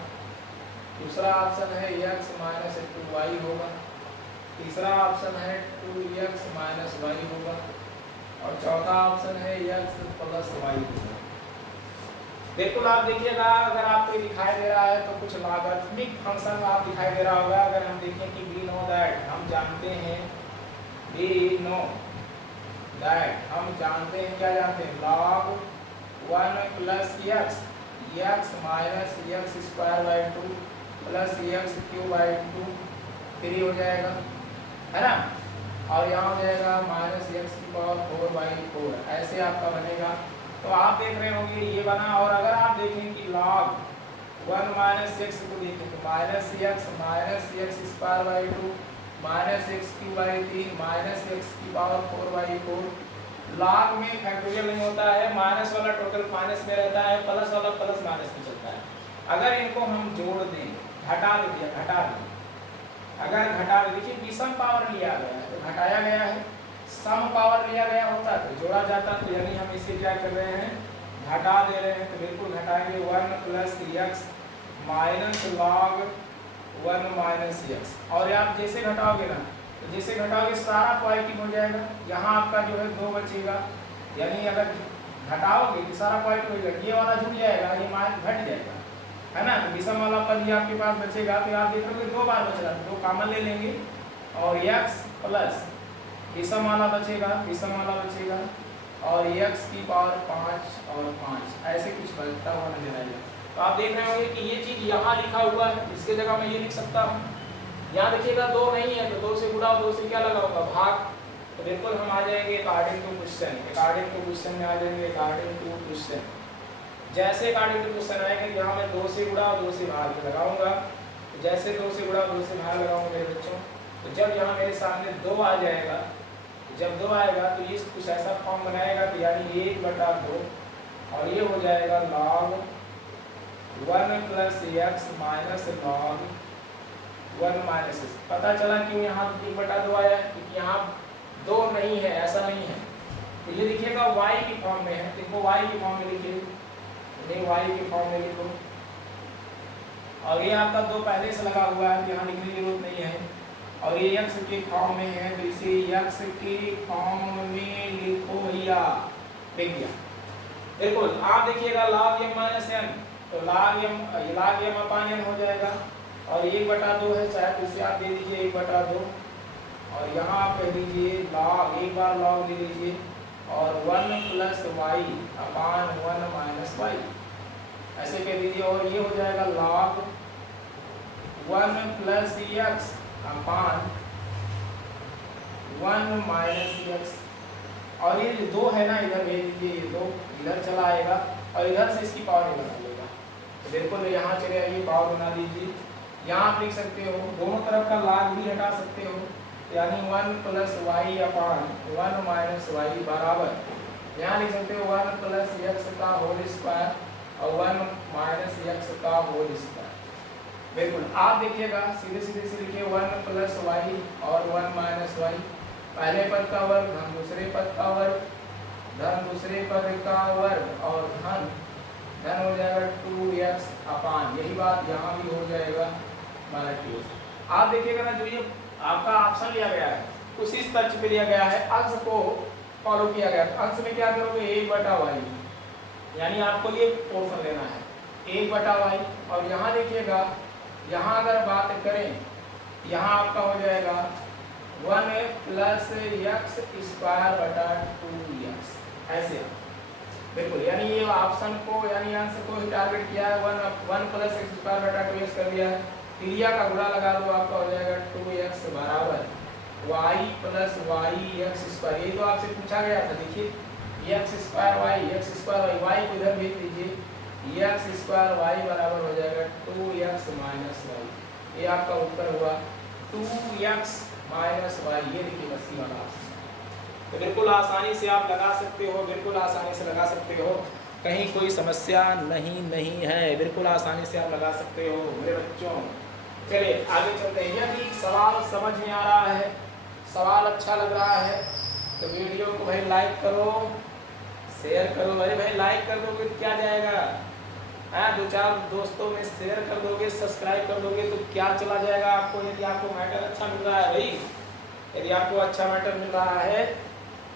दूसरा ऑप्शन है x - 2y होगा, तीसरा ऑप्शन है 2x - y होगा और चौथा ऑप्शन है x + y होगा। बिल्कुल आप देखिएगा, अगर आपको दिखाई दे रहा है तो कुछ लॉगरिथमिक फंक्शन आप दिखाई दे रहा होगा। अगर हम देखें कि we know that, हम जानते हैं क्या जानते हैं, log 1 + x - x²/2 + x³/2 free हो जाएगा, है ना। और यहाँ हो जाएगा -x⁴/4, ऐसे आपका बनेगा। तो आप देख रहे होंगे ये बना। और अगर आप देखें कि log 1 - x को देखें तो -x - x²/2 -x³/3 -x⁴/4। log में फैक्टोरियल नहीं होता है, माइनस वाला टोटल माइनस में रहता है, प्लस वाला प्लस माइनस में चलता है। अगर इनको हम जोड़ दें, घटा दें, अगर घटा दें, देखिए विषम पावर लिया गया है तो घटाया गया है, सम पावर लिया गया होता तो जोड़ा जाता, तो यानी हम इसे क्या कर रहे हैं, घटा दे रहे हैं, तो बिल्कुल घटाएंगे 1 + x माइनस लॉग 1 - x। और आप जैसे घटाओगे ना, तो जैसे घटाओगे सारा पॉजिटिव हो जाएगा, यहाँ आपका जो है 2 बचेगा, यानी अगर घटाओगे तो सारा पॉजिटिव हो जाएगा, ये वाला जुड़ जाएगा, ये माइनस घट जाएगा, है ना। तो विषम वाला पद ही आपके पास बचेगा, तो आप देखोगे 2 बार बच रहा है, 2 कॉमन ले लेंगे और x प्लस विषम वाला बचेगा, और x की पावर 5 और 5 ऐसे कुछ बचता हुआ नजर आएगा। तो आप देख रहे होंगे कि ये चीज़ यहाँ लिखा हुआ है, इसके जगह मैं ये लिख सकता हूँ, यहाँ देखिएगा 2 नहीं है तो 2 से गुणा, 2 से क्या लगा होगा, भाग। तो बिल्कुल हम आ जाएंगे अकॉर्डिंग टू क्वेश्चन में आ जाएंगे, अकॉर्डिंग टू क्वेश्चन। जैसे अकॉर्डिंग टू क्वेश्चन आएंगे, यहाँ मैं 2 से गुणा और 2 से भाग लगाऊंगा, तो जैसे 2 से गुणा और 2 से भाग लगाऊंगा मेरे बच्चों, तो जब यहाँ मेरे सामने 2 आ जाएगा, जब 2 आएगा तो ये कुछ ऐसा फॉर्म बनाएगा, तो यानी 1/2 और ये हो जाएगा log 1 + x minus log 1 - x। पता चला क्यों यहाँ 1/2 आया, क्योंकि यहाँ 2 नहीं है, ऐसा नहीं है। तो ये लिखिएगा y की फॉर्म में है, देखो y की फॉर्म में लिखिए, नहीं y की फॉर्म में लिखो, और ये आपका 2 पहले से लगा हुआ है, यहाँ लिखने की जरूरत नहीं है, और ये x के फॉर्म में है, तो इसे x के फॉर्म में लिखो भैया, लिख दिया। बिल्कुल आप देखिएगा log m - n, तो log m अपान n हो जाएगा, और 1/2 है, चाहे तो इसे आप दे दीजिए 1/2, और यहाँ आप कह दीजिए log, एक बार log दे दीजिए, और 1 + y अपान 1 - y ऐसे कह दीजिए, और ये हो जाएगा log 1 + x अपान 1 - x। और ये जो 2 है ना, इधर भेज दीजिए, ये 2 इधर चला आएगा, और इधर से इसकी पावर बना लेगा, तो बिल्कुल यहाँ चले आइए, पावर बना दीजिए। यहाँ आप लिख सकते हो, दोनों तरफ का log भी हटा सकते हो, यानी 1 + y अपान 1 - y बराबर, यहाँ लिख सकते हो 1 + x का होल स्क्वायर और 1 - x का होल स्क्वायर। बिल्कुल आप देखिएगा, सीधे से लिखिए 1 + y और 1 - y, पहले पद का वर्ग धन दूसरे पद का वर्ग, धन दूसरे पद का वर्ग, और धन हो जाएगा 2x अपान, यही बात यहाँ भी हो जाएगा -2। आप देखिएगा ना, जो ये आपका ऑप्शन लिया गया है उसी तर्ज पे लिया गया है, अंश को फॉलो किया गया है। अंश में क्या करोगे, 1/y, यानी आपको ये पोर्शन लेना है 1/y, और यहाँ देखिएगा, यहाँ अगर बात करें, यहाँ आपका हो जाएगा 1 + x² ऐसे, बिल्कुल, यानी ये ऑप्शन को, यानी अंश को ही टारगेट किया है, 1 + x² कर दिया है, त्रिज्या का गुणा लगा दो, आपका हो जाएगा 2x बराबर y + yx²। ये तो आपसे पूछा गया था, देखिए x² y को इधर भेज दीजिए, x² y बराबर हो जाएगा 2x - y, ये आपका उत्तर हुआ 2x - y। ये देखिए बस वाला ऑप्शन, तो बिल्कुल आसानी से आप लगा सकते हो, बिल्कुल आसानी से लगा सकते हो, कहीं कोई समस्या नहीं है, बिल्कुल आसानी से आप लगा सकते हो मेरे बच्चों। चलिए आगे चलते हैं। यदि सवाल समझ में आ रहा है, सवाल अच्छा लग रहा है, तो वीडियो को भाई लाइक करो, शेयर करो। अरे भाई लाइक कर दोगे तो क्या जाएगा, 2-4 दोस्तों में शेयर कर दोगे, सब्सक्राइब कर दोगे तो क्या चला जाएगा आपको। यदि आपको मैटर अच्छा मिल रहा है भाई, यदि आपको अच्छा मैटर मिल रहा है,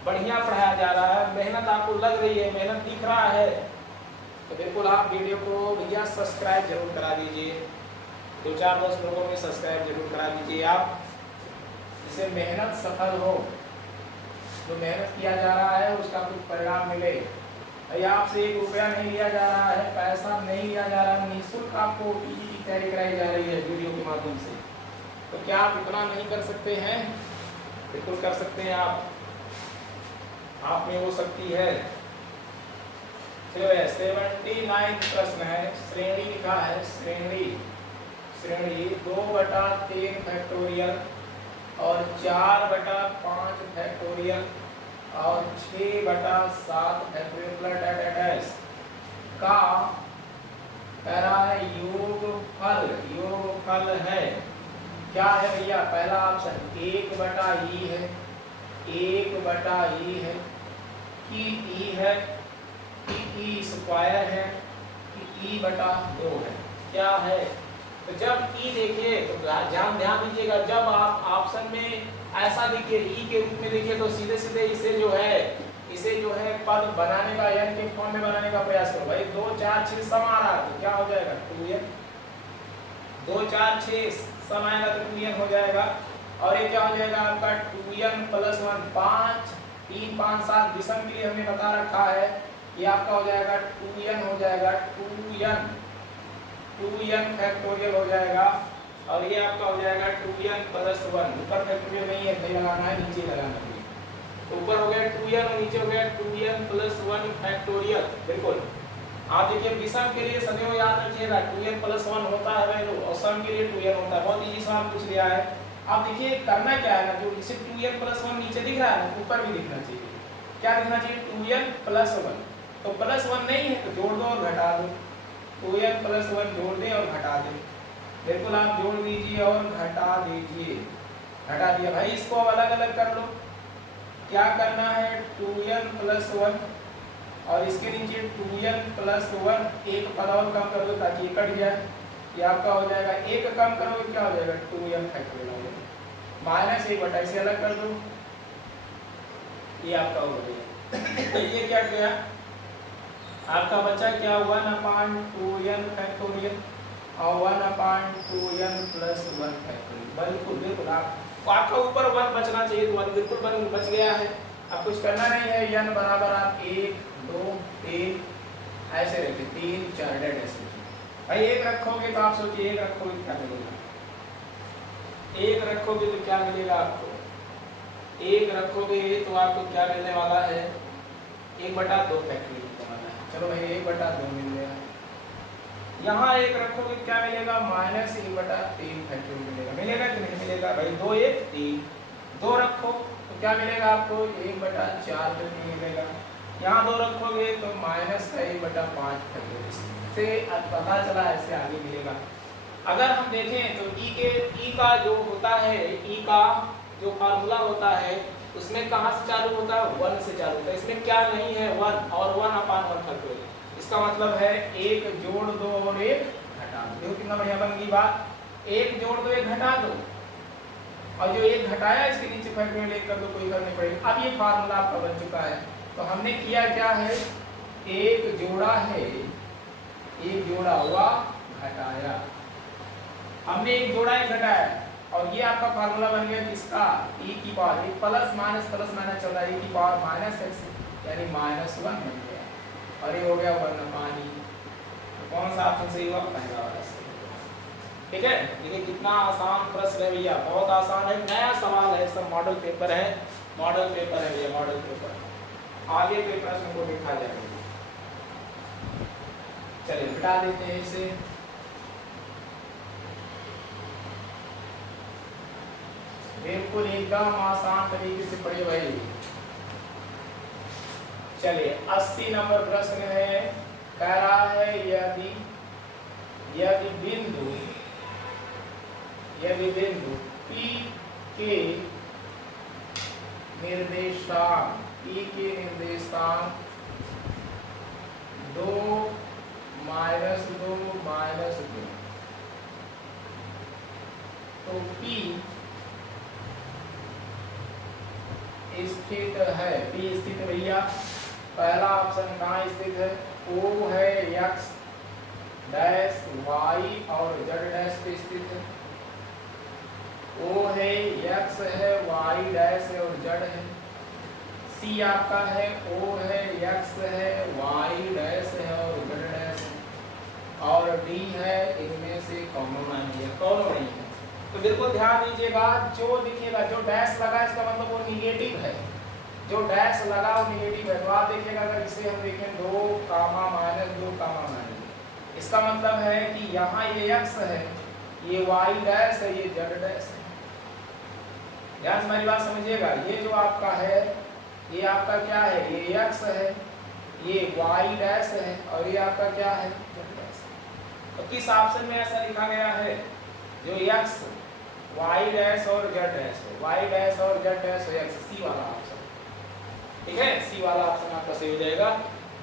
बढ़िया पढ़ाया जा रहा है, मेहनत आपको लग रही है, मेहनत दिख रहा है, तो बिल्कुल आप वीडियो को भैया सब्सक्राइब जरूर करा दीजिए, 2-4 दोस्त लोगों में सब्सक्राइब जरूर करा दीजिए आप, जिससे मेहनत सफल हो, जो मेहनत किया जा रहा है उसका कुछ परिणाम मिले। भैया आपसे 1 रुपया नहीं लिया जा रहा है, पैसा नहीं लिया जा रहा है, निःशुल्क आपको पीजी की तैयारी कराई जा रही है वीडियो के माध्यम से, तो क्या आप इतना नहीं कर सकते हैं? बिल्कुल कर सकते हैं आप में वो शक्ति है। चलिए 79 प्रश्न है, श्रेणी लिखा है, श्रेणी 2/3 फैक्टोरियल और 4/5 फैक्टोरियल और 6/7 फैक्टोरियल का कह रहा है योगफल है, क्या है भैया? पहला ऑप्शन 1/e है, 1/e है, कि e है, कि e स्क्वायर है, कि e/2 है, क्या है? तो जब e देखिए तो ध्यान दीजिएगा, जब आप ऑप्शन में ऐसा देखिए e के रूप में देखिए तो सीधे सीधे इसे जो है पद बनाने का n के फॉर्म में बनाने का प्रयास करो भाई। 2 4 6 सम आ रहा है तो क्या हो जाएगा? 2n। 2 4 6 सम आएगा तो 2n हो जाएगा। और ये क्या हो जाएगा आपका 2n + 1 5 3 5 7 विषम के लिए हमने बता रखा है, ये आपका हो जाएगा 2n हो जाएगा 2n फैक्टोरियल हो जाएगा। और ये आपका हो जाएगा 2n + 1, ऊपर फैक्टोरियल नहीं है, नहीं लगाना है, नीचे लगाना है। तो ऊपर हो गया 2n और नीचे हो गया 2n + 1 फैक्टोरियल। बिल्कुल आप देखिए विषम के लिए सदैव याद रखिएगा 2n + 1 होता है वैल्यू, और सम के लिए 2n होता है। बहुत इजी सवाल पूछ लिया है। अब देखिए करना क्या है ना, जो इसे 2n + 1 नीचे दिख रहा है ना, ऊपर भी दिखना चाहिए। क्या दिखना चाहिए? 2n + 1। तो +1 नहीं है तो जोड़ दो और घटा दो, 2n + 1 जोड़ दें और घटा दें। बिल्कुल आप जोड़ दीजिए और घटा दीजिए। घटा दिया भाई, इसको अब अलग अलग कर लो। क्या करना है? 2n + 1 और इसके नीचे 2n + 1, एक पद और कम कर दो ताकि ये कट जाए। ये आपका हो जाएगा, एक कम करोगे क्या हो जाएगा? 2n फैक्टोरियल हो जाएगा। -1/, इसे अलग कर दो, ये आपका हो गया। ये क्या गया आपका बचा? क्या 1/2n फैक्टोरियल और 1/2n + 1 फैक्टोरियल। बिल्कुल आपका ऊपर 1 बचना चाहिए, तो 1 बिल्कुल बच गया है। अब कुछ करना नहीं है, n बराबर आप 1 2 3 ऐसे रखिए, 3 4 डेट ऐसे भाई। 1 रखोगे तो आप सोचिए 1 रखोगे क्या मिलेगा? 1 रखोगे तो क्या मिलेगा आपको? 1 रखोगे तो आपको क्या मिलने वाला है? 1/2 फैक्टोरियल बनाना है। चलो भाई 1/2 मिल गया। यहाँ 1 रखोगे क्या मिलेगा? -1/3 फैक्टोरियल मिलेगा कि नहीं मिलेगा भाई? 2 1 3, 2 रखो तो क्या मिलेगा आपको? 1/4 मिलेगा। यहाँ 2 रखोगे तो -1/5 फैक्टोरियल से पता चला, ऐसे आगे मिलेगा। अगर हम देखें तो ई का जो होता है, ई का जो फार्मूला होता है उसमें कहाँ से चालू होता है? 1 से चालू होता है। इसमें क्या नहीं है? 1 और 1/1 फैक्टोरियल। इसका मतलब है 1 जोड़ दो और 1 घटा दो। देखो कितना बढ़िया बन गई बात। 1 जोड़ दो 1 घटा दो, और जो 1 घटाया इसके नीचे फैक्टोरियल 1 कर दो, कोई करनी पड़ेगी। अब ये फार्मूला आपका बन चुका है। तो हमने किया क्या है? 1 जोड़ा है, 1 जोड़ा हुआ घटाया, हमने 1 जोड़ा 1 घटाया, और ये आपका फार्मूला बन गया किसका? e की पावर, एक प्लस माइनस चल रहा है, e की पावर -x यानी -1 बन गया। और ये हो गया 1/e। तो कौन सा ऑप्शन सही हुआ? पहला वाला सही। ठीक है, ये कितना आसान प्रश्न है भैया, बहुत आसान है, नया सवाल है, सब मॉडल पेपर है, मॉडल पेपर है भैया, मॉडल पेपर। आगे के प्रश्न को देखा जाएगा। चलिए हटा देते हैं इसे। बिल्कुल एकदम आसान तरीके से पढ़िए भाई। चलिए 80 नंबर प्रश्न है। कह रहा है यदि बिंदु P के निर्देशांक 2 -2 -2, तो P स्थित है। P स्थित भैया पहला ऑप्शन कहाँ स्थित है? O है, x डैश y और z डैश पे स्थित है। O है, x है, y डैश है और z है। C आपका है, O है, x है, y डैश है और z डैश है। और D है, इनमें से कॉमन नहीं है, कॉमन नहीं है। तो बिल्कुल ध्यान दीजिएगा, जो दिखेगा, जो डैश लगा इसका मतलब वो निगेटिव है, जो डैश लगा वो निगेटिव है। तो आप देखिएगा अगर इसे हम देखें 2, -2, इसका मतलब है कि यहाँ ये x है, ये y डैश है, ये z डैश है। ध्यान से मेरी बात समझिएगा, ये जो आपका है ये आपका क्या है? ये x है, ये y डैश है और ये आपका क्या है? z dash. तो किस ऑप्शन में ऐसा लिखा गया है? जो x y डैश और z डैश हो, y डैश और z डैश हो, x सी वाला ऑप्शन, ठीक है, सी वाला ऑप्शन आपका सही हो जाएगा।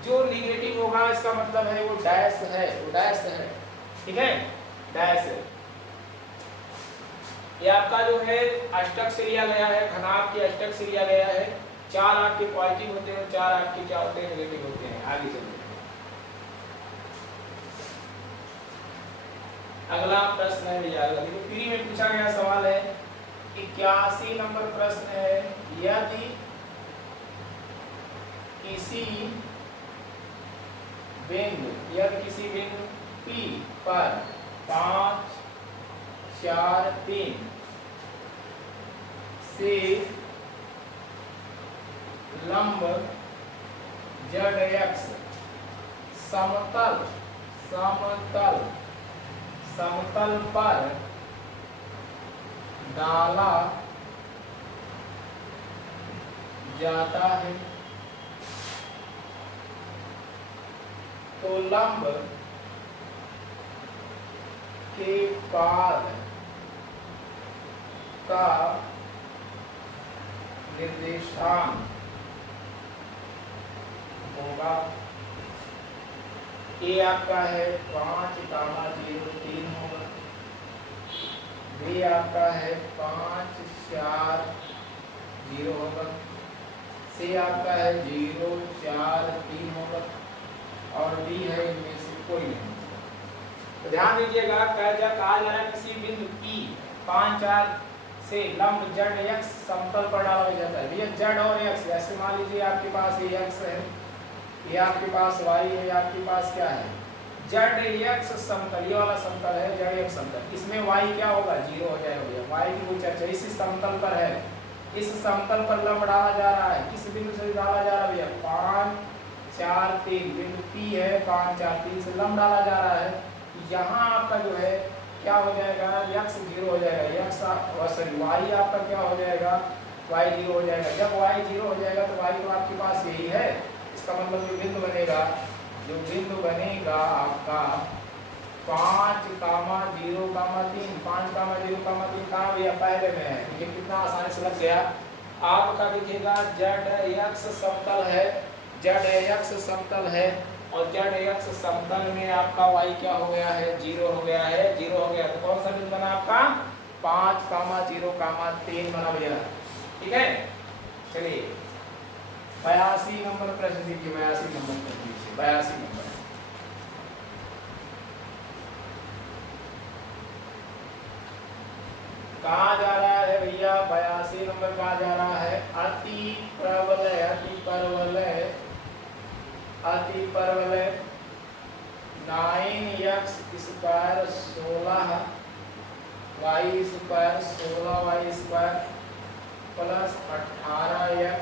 जो निगेटिव होगा इसका मतलब है वो डैश है, वो डैश है, ठीक है, डैश है। ये आपका जो है अष्टक से लिया गया है, घनाभ के अष्टक से लिया गया है। 4 आपके पॉजिटिव होते हैं, 4 आपके क्या होते हैं, नेगेटिव होते हैं। आगे चलते हैं, अगला प्रश्न है भैया, देखो प्री में पूछा गया सवाल है, 81 नंबर प्रश्न है, यदि किसी बिंदु P पर 5, 4, 3 से लंब ZX समतल पर डाला जाता है तो लंब के पाद का निर्देशांक होगा। ए आपका है 5,0,3 होगा, बी आपका है 5, 4, 0 होगा, सी आपका है 0, 4, 3 होगा और डी है इनमें से कोई नहीं। तो ध्यान दीजिएगा, कहा जा रहा है किसी बिंदु P 5, 4 से लंब ZX समतल पर डाला जाता है। भैया Z और X, जैसे मान लीजिए आपके पास ये X है, ये आपके पास y है, ये आपके पास क्या है ZX समतल, ये वाला समतल है ZX समतल। इसमें y क्या होगा, 0 हो जाएगा भैया, y की कोई चर्चा। इस समतल पर है, इस समतल पर लंब डाला जा रहा है, किस बिंदु से डाला जा रहा है भैया, 5, 4, 3 बिंदु P है, 5, 4, 3 से लंब डाला जा रहा है। यहाँ आपका जो है क्या हो जाएगा, x 0 हो जाएगा, y आपका क्या हो जाएगा, y 0 हो जाएगा। जब y 0 हो जाएगा तो y तो आपके पास यही है, इसका मतलब जो बिंदु बनेगा आपका 5, 0, 3 कहाँ भैया, पहले में है। ये कितना आसानी से लग गया। आपका देखिएगा ZX समतल है, ZX समतल है और ZX समतल में आपका y क्या हो गया है, 0 हो गया है, 0 हो गया। तो कौन सा बिंदु बना आपका, 5, 0, 3 बना भैया, ठीक है। चलिए 82 नंबर प्रश्न दीजिए, 82 नंबर प्रश्न दीजिए, 82 नंबर। कहाँ जा रहा है भैया, 82 नंबर कहाँ जा रहा है, अति परवलय 9x square 16 y square 16y square plus 18x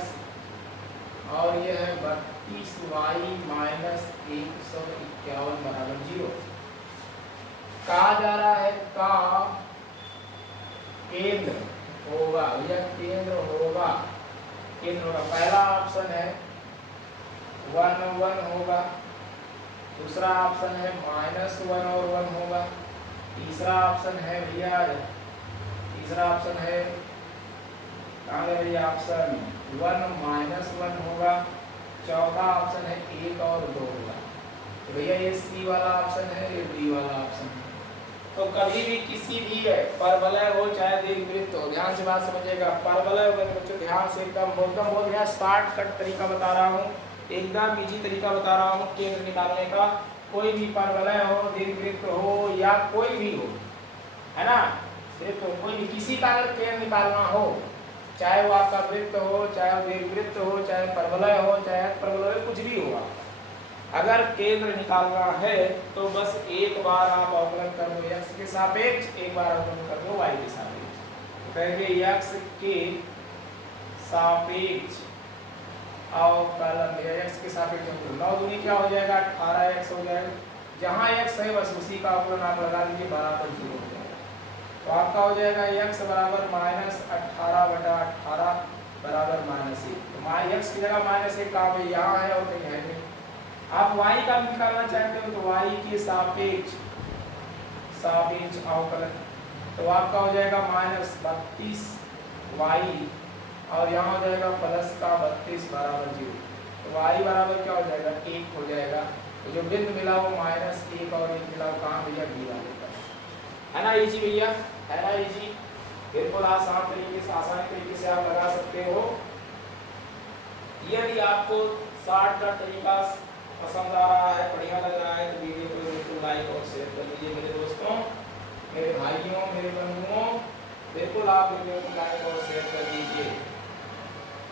और ये है 32y माइनस 151 बराबर 0। कहा जा रहा है का केंद्र होगा, यह केंद्र होगा, पहला ऑप्शन है 1, 1 होगा, दूसरा ऑप्शन है -1 और 1 होगा, तीसरा ऑप्शन है भैया, कहाँ गया भैया ऑप्शन 1 -1 होगा, चौथा ऑप्शन है 1 और 2 होगा। तो भैया ये सी वाला ऑप्शन है, ये डी वाला ऑप्शन है। तो कभी भी किसी भी परवलय हो चाहे दीर्घवृत्त हो, ध्यान से बात समझिएगा, परवलय हो बच्चों ध्यान से एकदम बोल गया, शॉर्टकट तरीका बता रहा हूँ, एकदम इजी तरीका बता रहा हूँ केंद्र निकालने का। कोई भी परवलय हो, दीर्घवृत्त हो या कोई भी हो, है ना, देखो कोई भी किसी का अगर केंद्र निकालना हो, चाहे वो आपका वृत्त हो, चाहे वो दीर्घवृत्त हो, चाहे परवलय हो, चाहे परवलय, कुछ भी होगा, अगर केंद्र निकालना है तो बस एक बार आप अवकलन कर दो x के सापेक्ष, एक बार अवकलन कर दो y के सापेक्ष। तो कहेंगे x के सापेक्ष अवकलन, x के सापेक्ष 9 दूनी क्या हो जाएगा, 18x हो जाएगा। जहाँ x है बस उसी का अवकलन आप लगा लीजिए, बराबर 0 हो जाएगा। तो आपका हो जाएगा x बराबर -18/18 बराबर -1। तो x की जगह -1 कहाँ पे, यहाँ है और कहीं है नहीं। आप y का निकालना चाहते हो तो y के सापेक्ष सापेक्ष अवकलन, तो आपका हो जाएगा माइनस 32 वाई और यहाँ हो जाएगा प्लस का 32 बराबर 0। तो वाई बराबर क्या हो जाएगा 1 हो जाएगा। तो जो बिंदु मिला वो -1 और 1 मिला वो कहाँ भैया बी वाले पर, है ना इजी भैया, है ना इजी। बिल्कुल आसान तरीके से आसान तरीके से आप लगा सकते हो। यदि आपको शॉर्ट का तरीका पसंद आ रहा है, बढ़िया लग रहा है तो वीडियो को बिल्कुल लाइक और शेयर कर दीजिए मेरे दोस्तों, मेरे भाइयों, मेरे बंधुओं, बिल्कुल आप वीडियो को लाइक और शेयर कर दीजिए,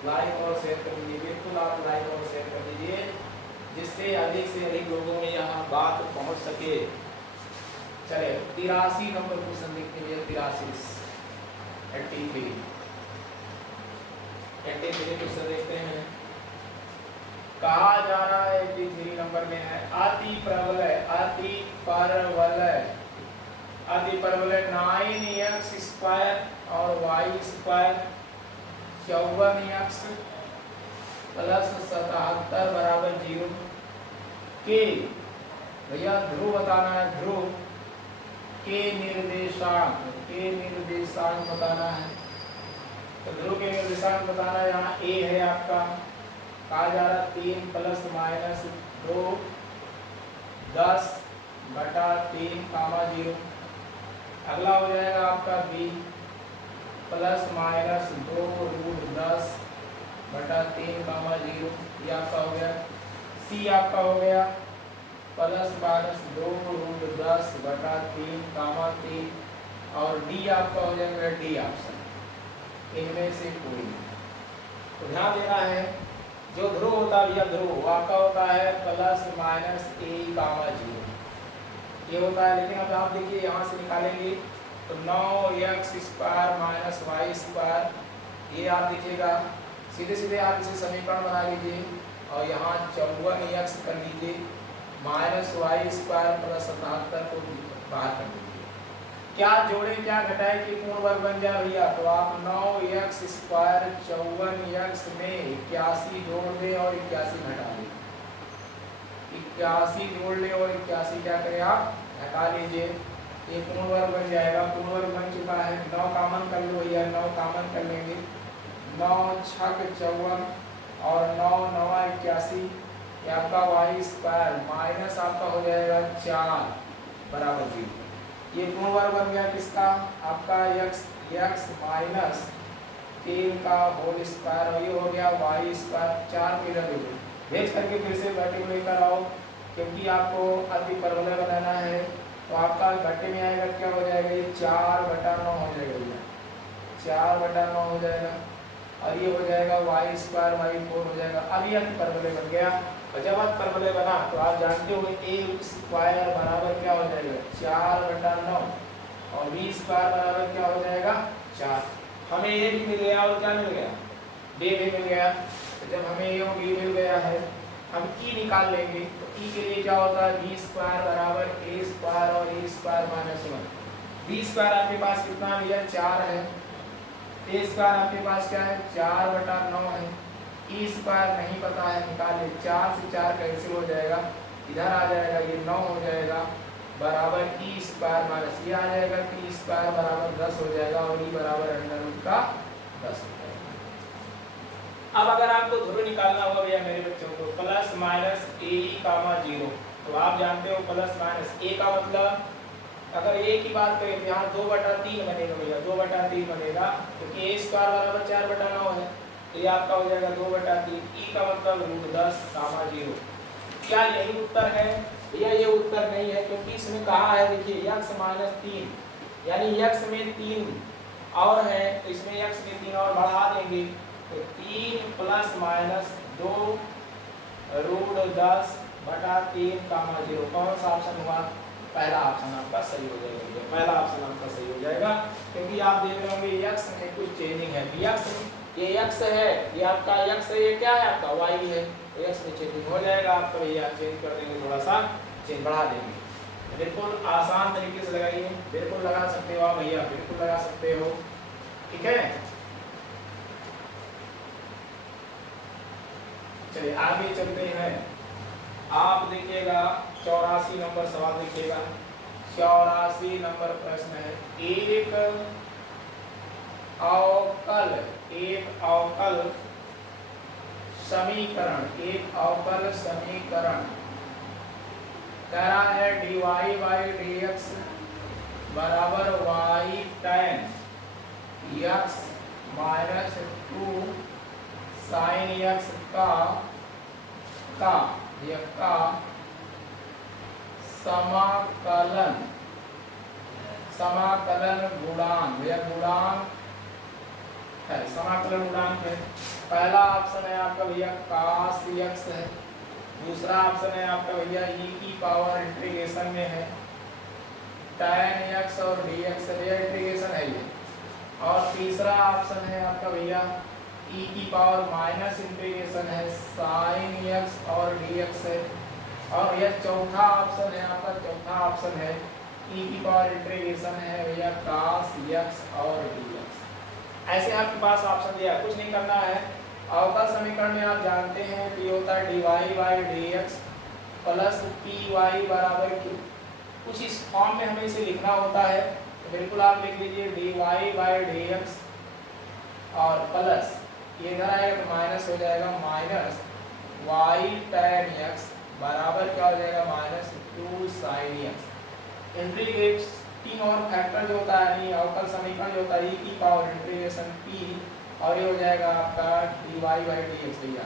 लाइक और शेयर कर दीजिए, बिल्कुल आप लाइक और शेयर कर दीजिए, जिससे अधिक से अधिक लोगों में यहाँ बात पहुँच सके। चले 83 नंबर क्वेश्चन देखते हैं, 83 क्वेश्चन देखते हैं। कहा जा रहा है 83 नंबर में है अति परवलय 9x² और y² 54x प्लस 77 बराबर 0 के भैया ध्रुव बताना है, ध्रुव के निर्देशांक बताना है। तो ध्रुव के निर्देशांक बताना है, यहाँ ए है आपका, कहा जा रहा 3 ± 2 10/3, 0। अगला हो जाएगा आपका बी ± 2 √10/3, 0। ये आपका हो गया। सी आपका हो गया ±2 √10/3, 3। और डी आपका हो जाएगा डी ऑप्शन, इनमें से कोई नहीं। तो ध्यान देना है, जो ध्रुव होता है, ध्रुव आपका होता है ±a, 0 ये होता है। लेकिन अब आप देखिए यहाँ से निकालेंगे तो 9x² - y², ये आप देखिएगा सीधे सीधे आप इसे समीकरण बना लीजिए और यहाँ 54x कर लीजिए, -y² + 77 को बाहर कर दीजिए। क्या जोड़े क्या घटाए कि पूर्ण वर्ग बन जाए भैया, तो आप 9x² 54x में 81 जोड़ दें और 81 घटा दें, 81 जोड़ ले और 81 क्या करें आप घटा लीजिए, ये पूर्ण वर्ग बन जाएगा। पूर्ण वर्ग बन चुका है। 9 कॉमन कर लो भैया, 9 कॉमन कर लेंगे, 9 × 6 = 54 और 9 × 9 = 81, ये आपका y² माइनस आपका हो जाएगा 4 बराबर 0। ये पूर्ण वर्ग बन गया किसका, आपका x माइनस 3 का होल स्क्वायर, और ये हो गया y²। 4 को इधर ले लो, भेज करके फिर से घटे में लेकर आओ, क्योंकि आपको अति परवलय बनाना है। तो आपका घटे में आएगा क्या हो जाएगा, ये 4/9 हो जाएगा भैया, 4/9 हो जाएगा। और ये हो जाएगा y² y4 हो जाएगा। अब ये अति परवलय बन गया। और जब अति परवलय बना तो आप जानते हो a² बराबर क्या हो जाएगा 4/9 और b² बराबर क्या हो जाएगा 4। हमें ये भी मिल गया और क्या मिल गया, b भी मिल गया। तो जब हमें ये b मिल गया है, हम e निकाल लेंगे। तो e के लिए क्या होता है, b² बराबर a² और a² - 1। b² आपके पास कितना है भैया 4 है, a² आपके पास क्या है 4/9 है, e² नहीं पता है, निकाल ले। 4 से 4 कैंसिल हो जाएगा, इधर आ जाएगा, ये 9 हो जाएगा बराबर e² माइनस ये आ जाएगा, t² बराबर 10 हो जाएगा और e बराबर √10 हो जाएगा। अब अगर आपको ध्रुव निकालना होगा भैया मेरे बच्चों को ±a, 0, तो आप जानते हो ±a का मतलब, अगर a की बात करें तो यहाँ 2/3 बनेगा भैया, 2/3 बनेगा, क्योंकि a² बराबर 4/9 है, तो ये आपका हो जाएगा 2/3। e का मतलब √10, 0। क्या यही उत्तर है भैया? ये उत्तर नहीं है, क्योंकि इसमें कहा है, देखिए x - 3 यानी x में 3 और है, तो इसमें x में 3 और बढ़ा देंगे, तो 3 ± 2 √10/3, 0। कौन सा ऑप्शन हुआ? पहला ऑप्शन आपका सही हो जाएगा, पहला ऑप्शन आपका सही हो जाएगा, क्योंकि आप देख रहे होंगे x में कुछ चेंजिंग है। ये x है, ये आपका x है, ये क्या है आपका y है, तो x में चेंजिंग हो जाएगा आपका भैया, चेंज कर देंगे, थोड़ा सा चेंज बढ़ा देंगे। बिल्कुल आसान तरीके से लगाइए, बिल्कुल लगा सकते हो आप भैया, बिल्कुल लगा सकते हो, ठीक है। चलिए आगे चलते हैं। आप देखिएगा 84 नंबर सवाल देखिएगा, 84 नंबर प्रश्न है। एक अवकल समीकरण कह रहा है dy बाई dx बराबर y tan x minus 2 sin x का समाकलन गुणांक है। समाकलन गुणांक है। पहला ऑप्शन है आपका भैया cos x है, दूसरा ऑप्शन है आपका भैया e की पावर इंटीग्रेशन में है tan x और dx है, इंटीग्रेशन है ये, और तीसरा ऑप्शन है आपका भैया e की पावर माइनस इंटीग्रेशन है sin x और dx है, और यह चौथा ऑप्शन है e की पावर इंटीग्रेशन है भैया cos x और dx। ऐसे आपके पास ऑप्शन दिया, कुछ नहीं करना है। अवकल समीकरण में आप जानते हैं कि होता है dy by dx plus py बराबर q। कुछ इस फॉर्म में हमें इसे लिखना होता है, तो बिल्कुल आप लिख लीजिए dy बाई dx और प्लस ये इधर आएगा तो माइनस हो जाएगा माइनस y tan x बराबर क्या हो जाएगा माइनस 2 sin x। इंटीग्रेटिंग और फैक्टर जो होता है अवकल समीकरण जो होता है e की पावर इंटीग्रेशन p, और ये हो जाएगा आपका dy बाई dx भैया,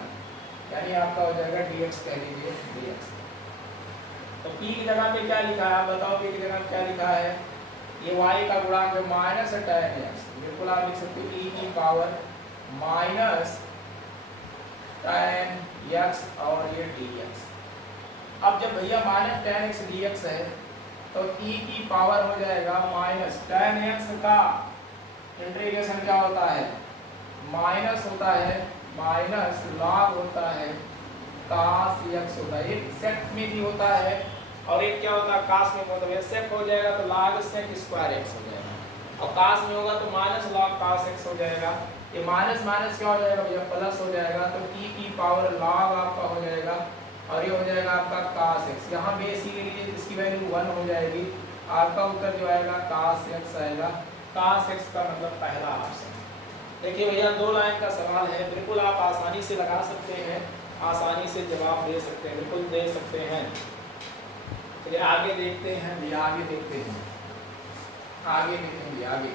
यानी आपका हो जाएगा dx कह लीजिए dx। तो p की जगह पे क्या लिखा है आप बताओ, p की जगह क्या लिखा है, ये y का गुणांक है माइनस tan x, बिल्कुल आप लिख सकते हो e की पावर माइनस tan x और ये dx। अब जब भैया माइनस tan x dx है तो e की पावर हो जाएगा माइनस tan x का इंटीग्रेशन क्या होता है माइनस होता है माइनस log होता है cos x होता है, एक sec में भी होता है और एक क्या होता है cos में होता है। sec हो जाएगा तो log sec स्क्वायर x हो जाएगा, और cos में होगा तो माइनस log cos x हो जाएगा। ये माइनस माइनस क्या हो जाएगा भैया प्लस हो जाएगा, तो e की पावर log आपका हो जाएगा और ये हो जाएगा आपका cos x। यहाँ बेस ही ले लीजिए, इसकी वैल्यू 1 हो जाएगी, आपका उत्तर जो आएगा cos x आएगा। cos x का मतलब पहला ऑप्शन। देखिए भैया 2 लाइन का सवाल है, बिल्कुल आप आसानी से लगा सकते हैं, आसानी से जवाब दे सकते हैं, बिल्कुल दे सकते हैं। चलिए आगे देखते हैं भैया, आगे देखेंगे आगे।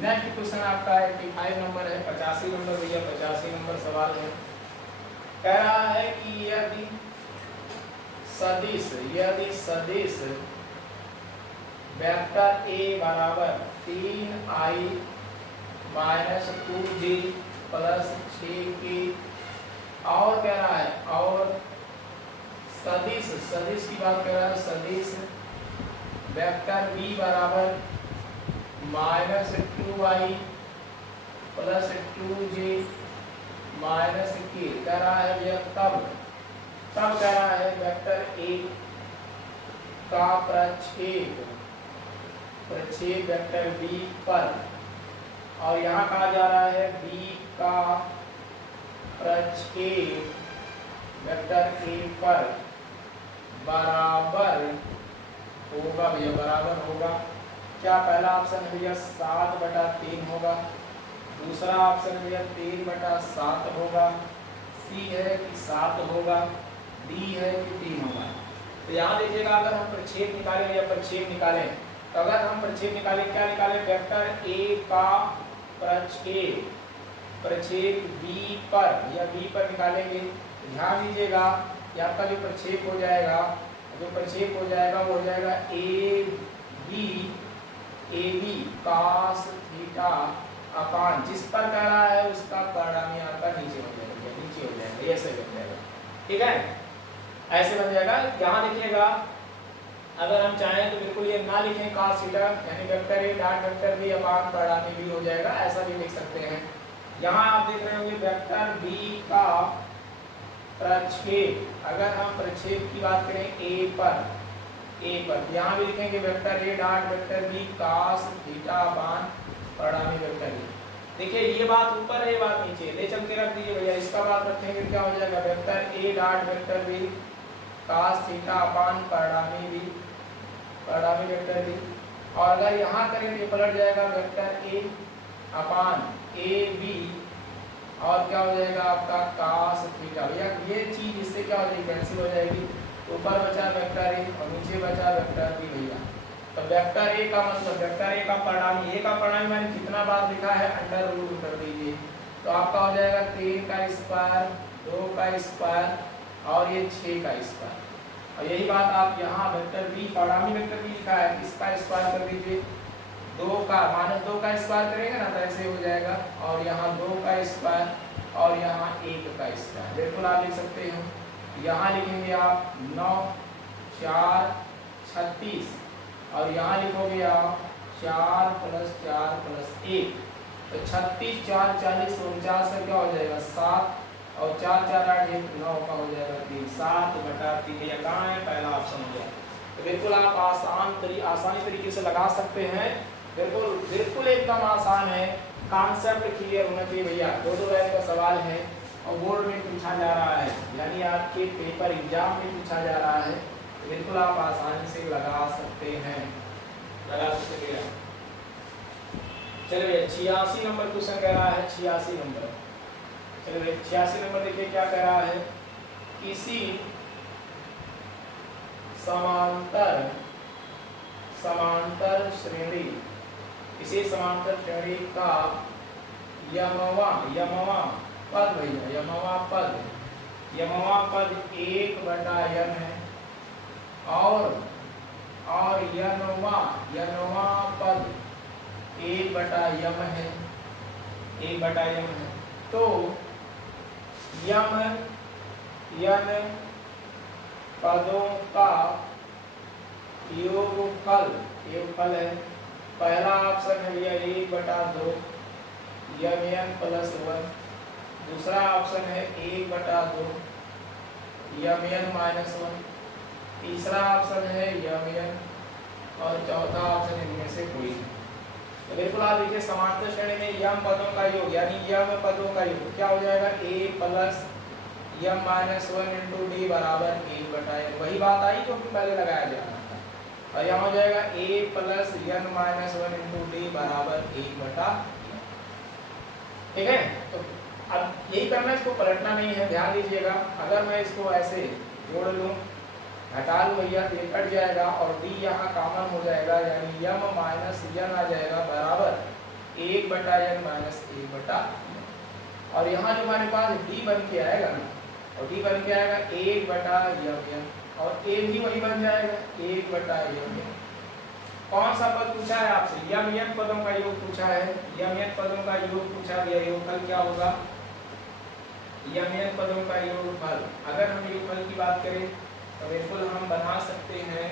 नेक्स्ट क्वेश्चन आपका 85 नंबर है, 85 नंबर भैया 85 नंबर सवाल है। कह रहा है कि यदि सदिश वेक्टर a बराबर 3i minus 2j plus 6k, और कह रहा है और सदिश की बात कर रहा है, सदिश वेक्टर b बराबर minus 2i plus 2j minus k कह रहा है यह तब कह रहा है वेक्टर a का प्रक्षेप वेक्टर b पर, और यहाँ कहा जा रहा है b का प्रक्षेप वेक्टर a पर बराबर होगा भैया, बराबर होगा क्या। पहला ऑप्शन है भैया 7/3 होगा, दूसरा ऑप्शन है भैया 3/7 होगा, सी है कि 7 होगा, डी है कि 3 होगा। तो यहाँ देखिएगा अगर हम प्रक्षेप निकालें या प्रक्षेप निकालें, तो अगर हम प्रक्षेप निकालें क्या निकालें, वेक्टर a का प्रक्षेप b पर या b पर निकालेंगे। ध्यान दीजिएगा कि आपका जो प्रक्षेप हो जाएगा वो हो जाएगा AB cos थीटा अपान, जिस पर कह रहा है उसका परिणामी आपका नीचे हो जाएगा, ऐसे बन जाएगा। ठीक है, ऐसे बन जाएगा। यहाँ देखिएगा अगर हम चाहें तो बिल्कुल ये ना लिखें cos थीटा, यानी vector a dot vector b अपान परिणामी भी हो जाएगा, ऐसा भी लिख सकते हैं। यहाँ आप देख रहे होंगे वेक्टर b का प्रक्षेप, अगर हम प्रक्षेप की बात करें a पर, यहाँ भी लिखेंगे vector a dot vector b cos theta upon परिणामी वेक्टर a। देखिए ये बात ऊपर है, ये बात नीचे है, ले चल के रख दीजिए भैया, इसका बात रखेंगे क्या हो जाएगा vector a dot vector b cos theta upon परिणामी b परिणामी वेक्टर बी। और अगर यहाँ करें तो ये पलट जाएगा vector A upon A b और क्या हो जाएगा आपका cos थीटा। भैया ये चीज इससे क्या हो जाएगी, कैंसिल हो जाएगी। ऊपर बचा वेक्टर ए और नीचे बचा वेक्टर बी। भैया तो वेक्टर ए का मतलब वेक्टर ए का परिणामी, ए का परिणामी मैंने कितना बार लिखा है अंडर रूट कर दीजिए, तो आपका हो जाएगा 3 का स्क्वायर 2 का स्क्वायर और ये 6 का स्क्वायर। और यही बात आप यहाँ वेक्टर बी परिणामी वेक्टर बी लिखा है, इसका स्क्वायर कर दीजिए। 2 का माइनस 2 का स्क्वायर करेंगे ना तो ऐसे हो जाएगा। और यहाँ 2 का स्क्वायर और यहाँ 1 का स्क्वायर। बिल्कुल आप लिख सकते हो। यहाँ लिखेंगे आप 9 4 36 और यहाँ लिखोगे आप 4 + 4 + 1 तो 36 4 40 49 का क्या हो जाएगा 7 और 4 4 8 1 9 का हो जाएगा 3 7/3। ये कहाँ है, पहला ऑप्शन हो गया। तो बिल्कुल आप आसानी तरीके से लगा सकते हैं। बिल्कुल एकदम आसान है, कॉन्सेप्ट क्लियर होना चाहिए भैया। 2 लाइन का सवाल है और बोर्ड में पूछा जा रहा है, यानी आपके पेपर एग्जाम में पूछा जा रहा है, तो बिल्कुल आप आसानी से लगा सकते हैं, लगा सकते हैं। चलिए 86 नंबर क्वेश्चन कह रहा है, 86 नंबर। चलिए 86 नंबर देखिए क्या कह रहा है। किसी समांतर श्रेणी, किसी समांतर श्रेणी का यमवा पद भैया यमवा पद 1/m है और यनवा पद 1/m है, 1/m है। तो यन पदों का योगफल है। पहला ऑप्शन है भैया 1/2 mn + 1। दूसरा ऑप्शन है 1/2 mn - 1। तीसरा ऑप्शन है mn और चौथा ऑप्शन इनमें से कोई नहीं। तो बिल्कुल आप देखिए समांतर श्रेणी में यम पदों का योग यानी यम पदों का योग क्या हो जाएगा a + m - 1 × d बराबर 1/m। वही बात आई जो पहले लगाया जा रहा था। और यहाँ हो जाएगा a + n - 1 × d बराबर 1/m। ठीक है, तो अब यही करना, इसको पलटना नहीं है, ध्यान दीजिएगा। अगर मैं इसको ऐसे जोड़ लूँ घटा लूँ भैया तो ये कट जाएगा और d यहाँ कॉमन हो जाएगा, यानी m - n आ जाएगा बराबर 1/n - 1/m। और यहाँ जो हमारे पास d बन के आएगा ना, और d बन के आएगा 1/mn और a भी वही बन जाएगा 1/mn। कौन सा पद पूछा है आपसे, mn पदों का योग पूछा है। mn पदों का योग पूछा गया, योगफल क्या होगा, mn पदों का योगफल। अगर हम योगफल की बात करें तो बिल्कुल हम बना सकते हैं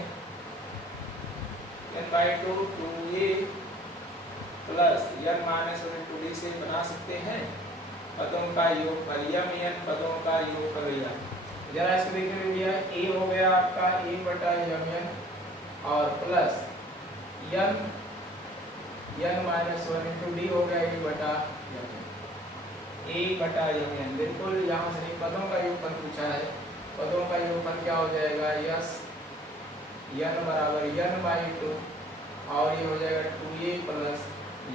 n/2 2a + n - 1 × d से बना सकते हैं पदों का योगफल, mn पदों का योगफल। भैया जरा इसको देखिए भैया, a हो गया आपका 1/mn और प्लस n - 1 × d हो गया 1/mn। बिल्कुल यहाँ से पदों का योगफल पूछा है। पदों का योगफल क्या हो जाएगा, यस n बराबर n/2 और ये हो जाएगा 2a +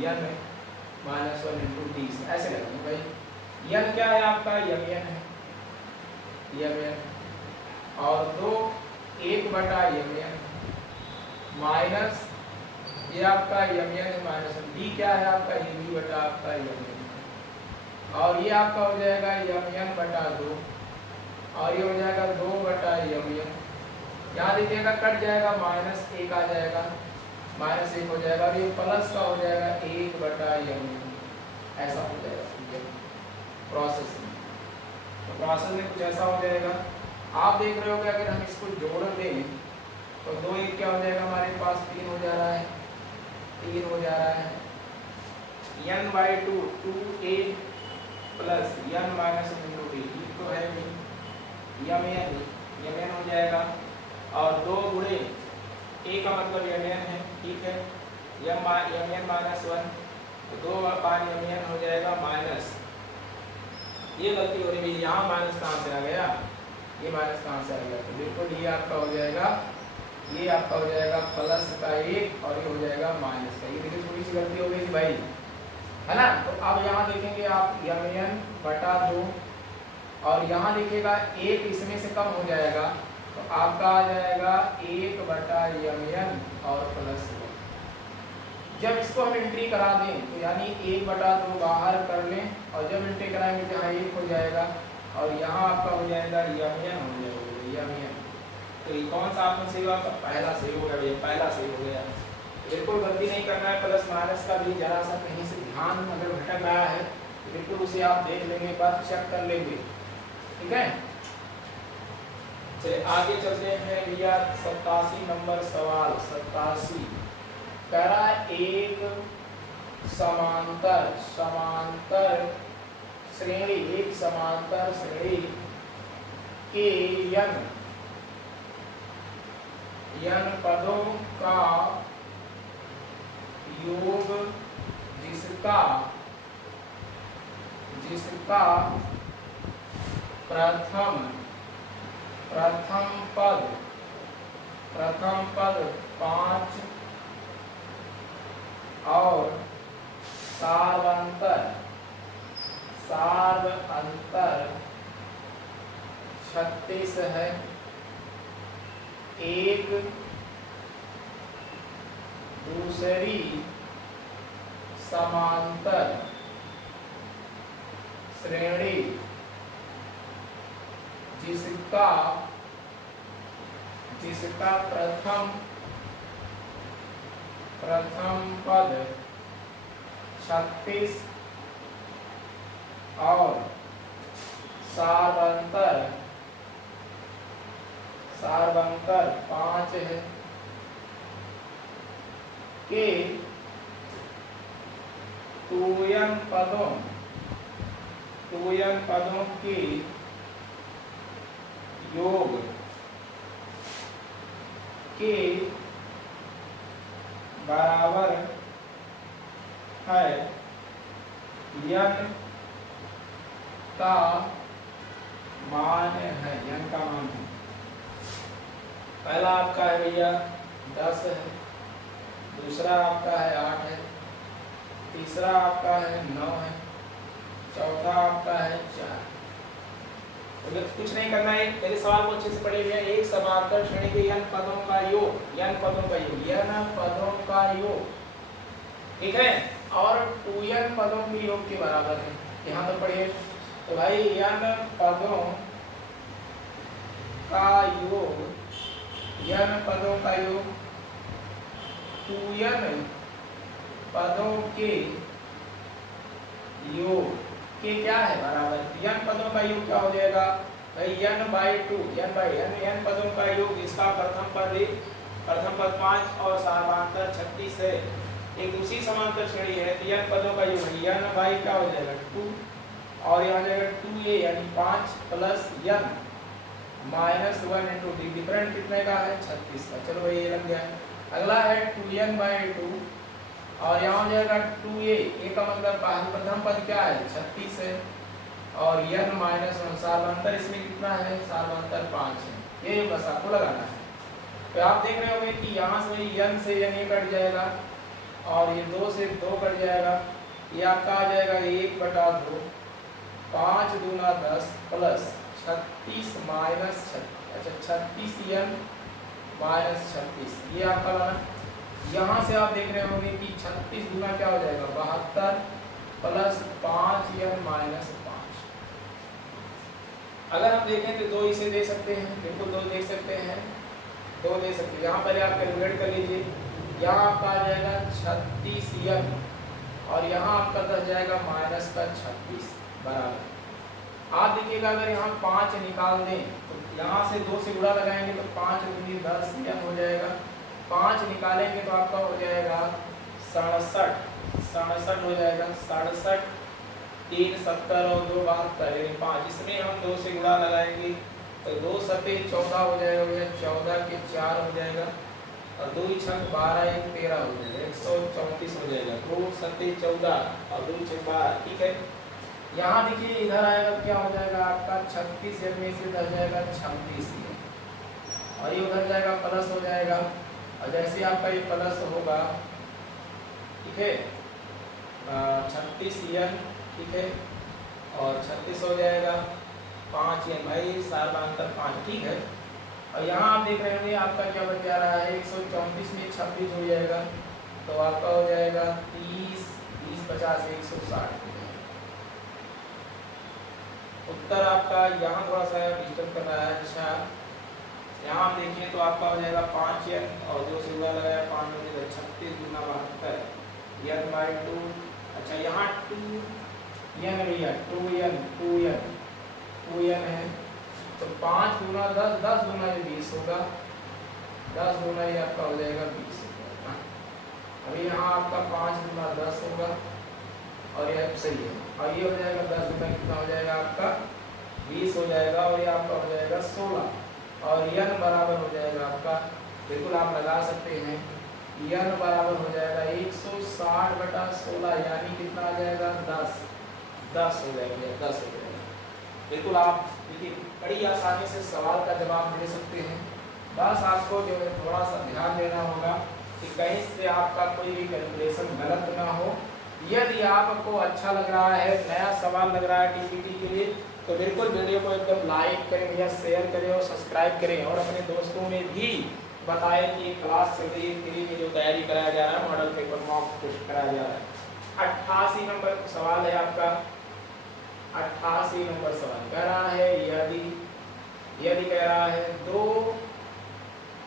n - 1 × d। ऐसे लगेगा भाई। n क्या है आपका, mn है, mn और 2 1/mn माइनस ये आपका mn माइनस d क्या है आपका, b/mn और ये आपका हो जाएगा mn/2 और ये हो जाएगा 2/mn। यहाँ देखिएगा कट जाएगा, -1 आ जाएगा, -1 हो जाएगा और ये प्लस का हो जाएगा 1/mn। ऐसा हो जाएगा प्रोसेस में। तो प्रोसेस में कुछ ऐसा हो जाएगा। आप देख रहे हो कि अगर हम इसको जोड़ दें तो 2 1 क्या हो जाएगा हमारे पास, 3 हो जा रहा है, 3 हो जा रहा है। n/2 2a + n - 1 × d तो है mn हो जाएगा और 2 गुणे a का मतलब mn है, ठीक है, mn - 1 तो 2/mn हो जाएगा माइनस, ये गलती हो रही है, यहाँ माइनस कहाँ से आ गया, ये माइनस कहाँ से आ गया, तो बिल्कुल ये आपका हो जाएगा ये आपका हो जाएगा प्लस का 1 और ये हो जाएगा माइनस का। ये देखिए थोड़ी सी गलती हो गई थी भाई, है ना। तो अब यहाँ देखेंगे आप mn बटा 2 और यहाँ देखिएगा 1 इसमें से कम हो जाएगा तो आपका आ जाएगा 1 बटा mn और प्लस 1। जब इसको हम एंट्री करा दें तो यानी 1 बटा 2 बाहर कर लें और जब एंट्री कराएंगे तो यहाँ 1 हो जाएगा और यहाँ आपका हो जाएगा mn हो जाएगा mn। तो ये कौन सा ऑप्शन सही होगा? पहला सही हो गया भैया, पहला सही हो गया। बिल्कुल गलती नहीं करना है, प्लस माइनस का भी जरा सा कहीं से ध्यान अगर भटक रहा है तो बिल्कुल उसे आप देख लेंगे, एक बार चेक कर लेंगे, ठीक है। चलिए आगे चलते हैं भैया 87 नंबर सवाल। 87 कह रहा है एक समांतर श्रेणी, एक समांतर श्रेणी के n पदों का योग जिसका प्रथम पद 5 और सार्वंतर 36 है। एक दूसरी समांतर श्रेणी जिसका प्रथम पद 36 और सार्वंतर 5 है के 2n पदों के योग के बराबर है n का मान है। n का मान है। पहला आपका है भैया 10 है, दूसरा आपका है 8 है, तीसरा आपका है 9 है, चौथा आपका है 4। तो कुछ नहीं करना है, मेरे सवाल को अच्छे से पढ़िए भैया। एक समांतर श्रेणी के n पदों का योग, n पदों का योग, ठीक है, और 2n पदों के योग के बराबर है। यहाँ तो पढ़िए तो भाई n पदों का योग 2n पदों के योग के क्या है बराबर। n पदों का योग क्या हो जाएगा भाई n/2, n पदों का योग इसका प्रथम पद 5 और सार्वंतर 36 है। एक दूसरी समांतर श्रेणी है तो n पदों का योग n बाई क्या हो जाएगा 2 और यहाँ जाएगा 2a यानी 5 plus n minus 1 into D. Different कितने का है 36 का। चलो भाई ये लग गया। अगला है 2n/2 और यहाँ हो जाएगा 2a, a का मतलब प्रथम पद क्या है 36 है और n माइनस 1 सार्वंतर इसमें कितना है सार्वंतर 5 है। ये बस आपको लगाना है। तो आप देख रहे होंगे कि यहाँ से n से n ये कट जाएगा और ये 2 से 2 कट जाएगा। ये आपका आ जाएगा 1/2, 5 दूना 10 प्लस 36 माइनस 36n माइनस 36। ये आपका बना। यहाँ से आप देख रहे होंगे कि 36 गुना क्या हो जाएगा 72 प्लस 5n माइनस 5। अगर हम देखें तो 2 इसे दे सकते हैं, बिल्कुल 2 दे सकते हैं, 2 दे सकते हैं। यहाँ पहले आप कैलकुलेट कर लीजिए। यहाँ आपका आ जाएगा 36n और यहाँ आपका 10 जाएगा माइनस का 36 बराबर। आप देखिएगा अगर यहाँ 5 निकाल दें तो यहाँ से 2 से गुणा लगाएंगे तो 5 दूनी 10 n हो जाएगा। 5 निकालेंगे तो आपका हो जाएगा 67 हो जाएगा। 67 3 70 और 2 72 5। इसमें हम 2 से गुणा लगाएंगे तो 2 सते 14 हो जाएगा भैया। 14 के 4 हो जाएगा और 2 छक 12 1 13 हो जाएगा। 134 हो जाएगा। 2 सते 14 और 2 छक 12, ठीक है। यहाँ देखिए इधर आएगा क्या हो जाएगा आपका 36 में से 10 जाएगा 26 और ये उधर जाएगा प्लस हो जाएगा। और जैसे आपका ये प्लस होगा, ठीक है, 36n, ठीक है, और 36 हो जाएगा 5n, भाई सार्वधातुक 5, ठीक है। और यहाँ आप देख रहे होंगे आपका क्या बन जा रहा है, 134 में 26 हो जाएगा, तो आपका हो जाएगा 30, 30 50 160। उत्तर आपका यहाँ थोड़ा सा डिस्टर्ब कर रहा है। अच्छा, यहाँ आप देखें तो आपका हो जाएगा 5n, और जो सिंबल लगाया 5 हो जाएगा 36 गुना 72 n बाई 2। अच्छा, यहाँ 2n भैया, 2n है, तो 5 गुना 10, 10 गुना ये 20 होगा, 10 गुना ये आपका हो जाएगा 20 होगा। अभी यहाँ आपका 5 गुना 10 होगा, और यह सही है, और ये हो जाएगा 10 गुना कितना हो जाएगा आपका 20 हो जाएगा, और ये आपका हो जाएगा 16, और n बराबर हो जाएगा आपका, बिल्कुल आप लगा सकते हैं, n बराबर हो जाएगा 160/16, यानी कितना आ जाएगा 10 हो जाएगा, 10 हो जाएगा। बिल्कुल आप देखिए बड़ी आसानी से सवाल का जवाब दे सकते हैं। बस आपको जो है थोड़ा सा ध्यान देना होगा कि कहीं से आपका कोई भी कैलकुलेशन गलत ना हो। यदि आपको अच्छा लग रहा है, नया सवाल लग रहा है टीपीटी के लिए, तो बिल्कुल वीडियो को एकदम लाइक करें या शेयर करें और सब्सक्राइब करें, और अपने दोस्तों में भी बताएं कि क्लास चल रही है, फ्री में जो तैयारी कराया जा रहा है, मॉडल पेपर मॉक टेस्ट कराया जा रहा है। 88 नंबर सवाल है आपका, 88 नंबर सवाल कह रहा है, यदि कह रहा है दो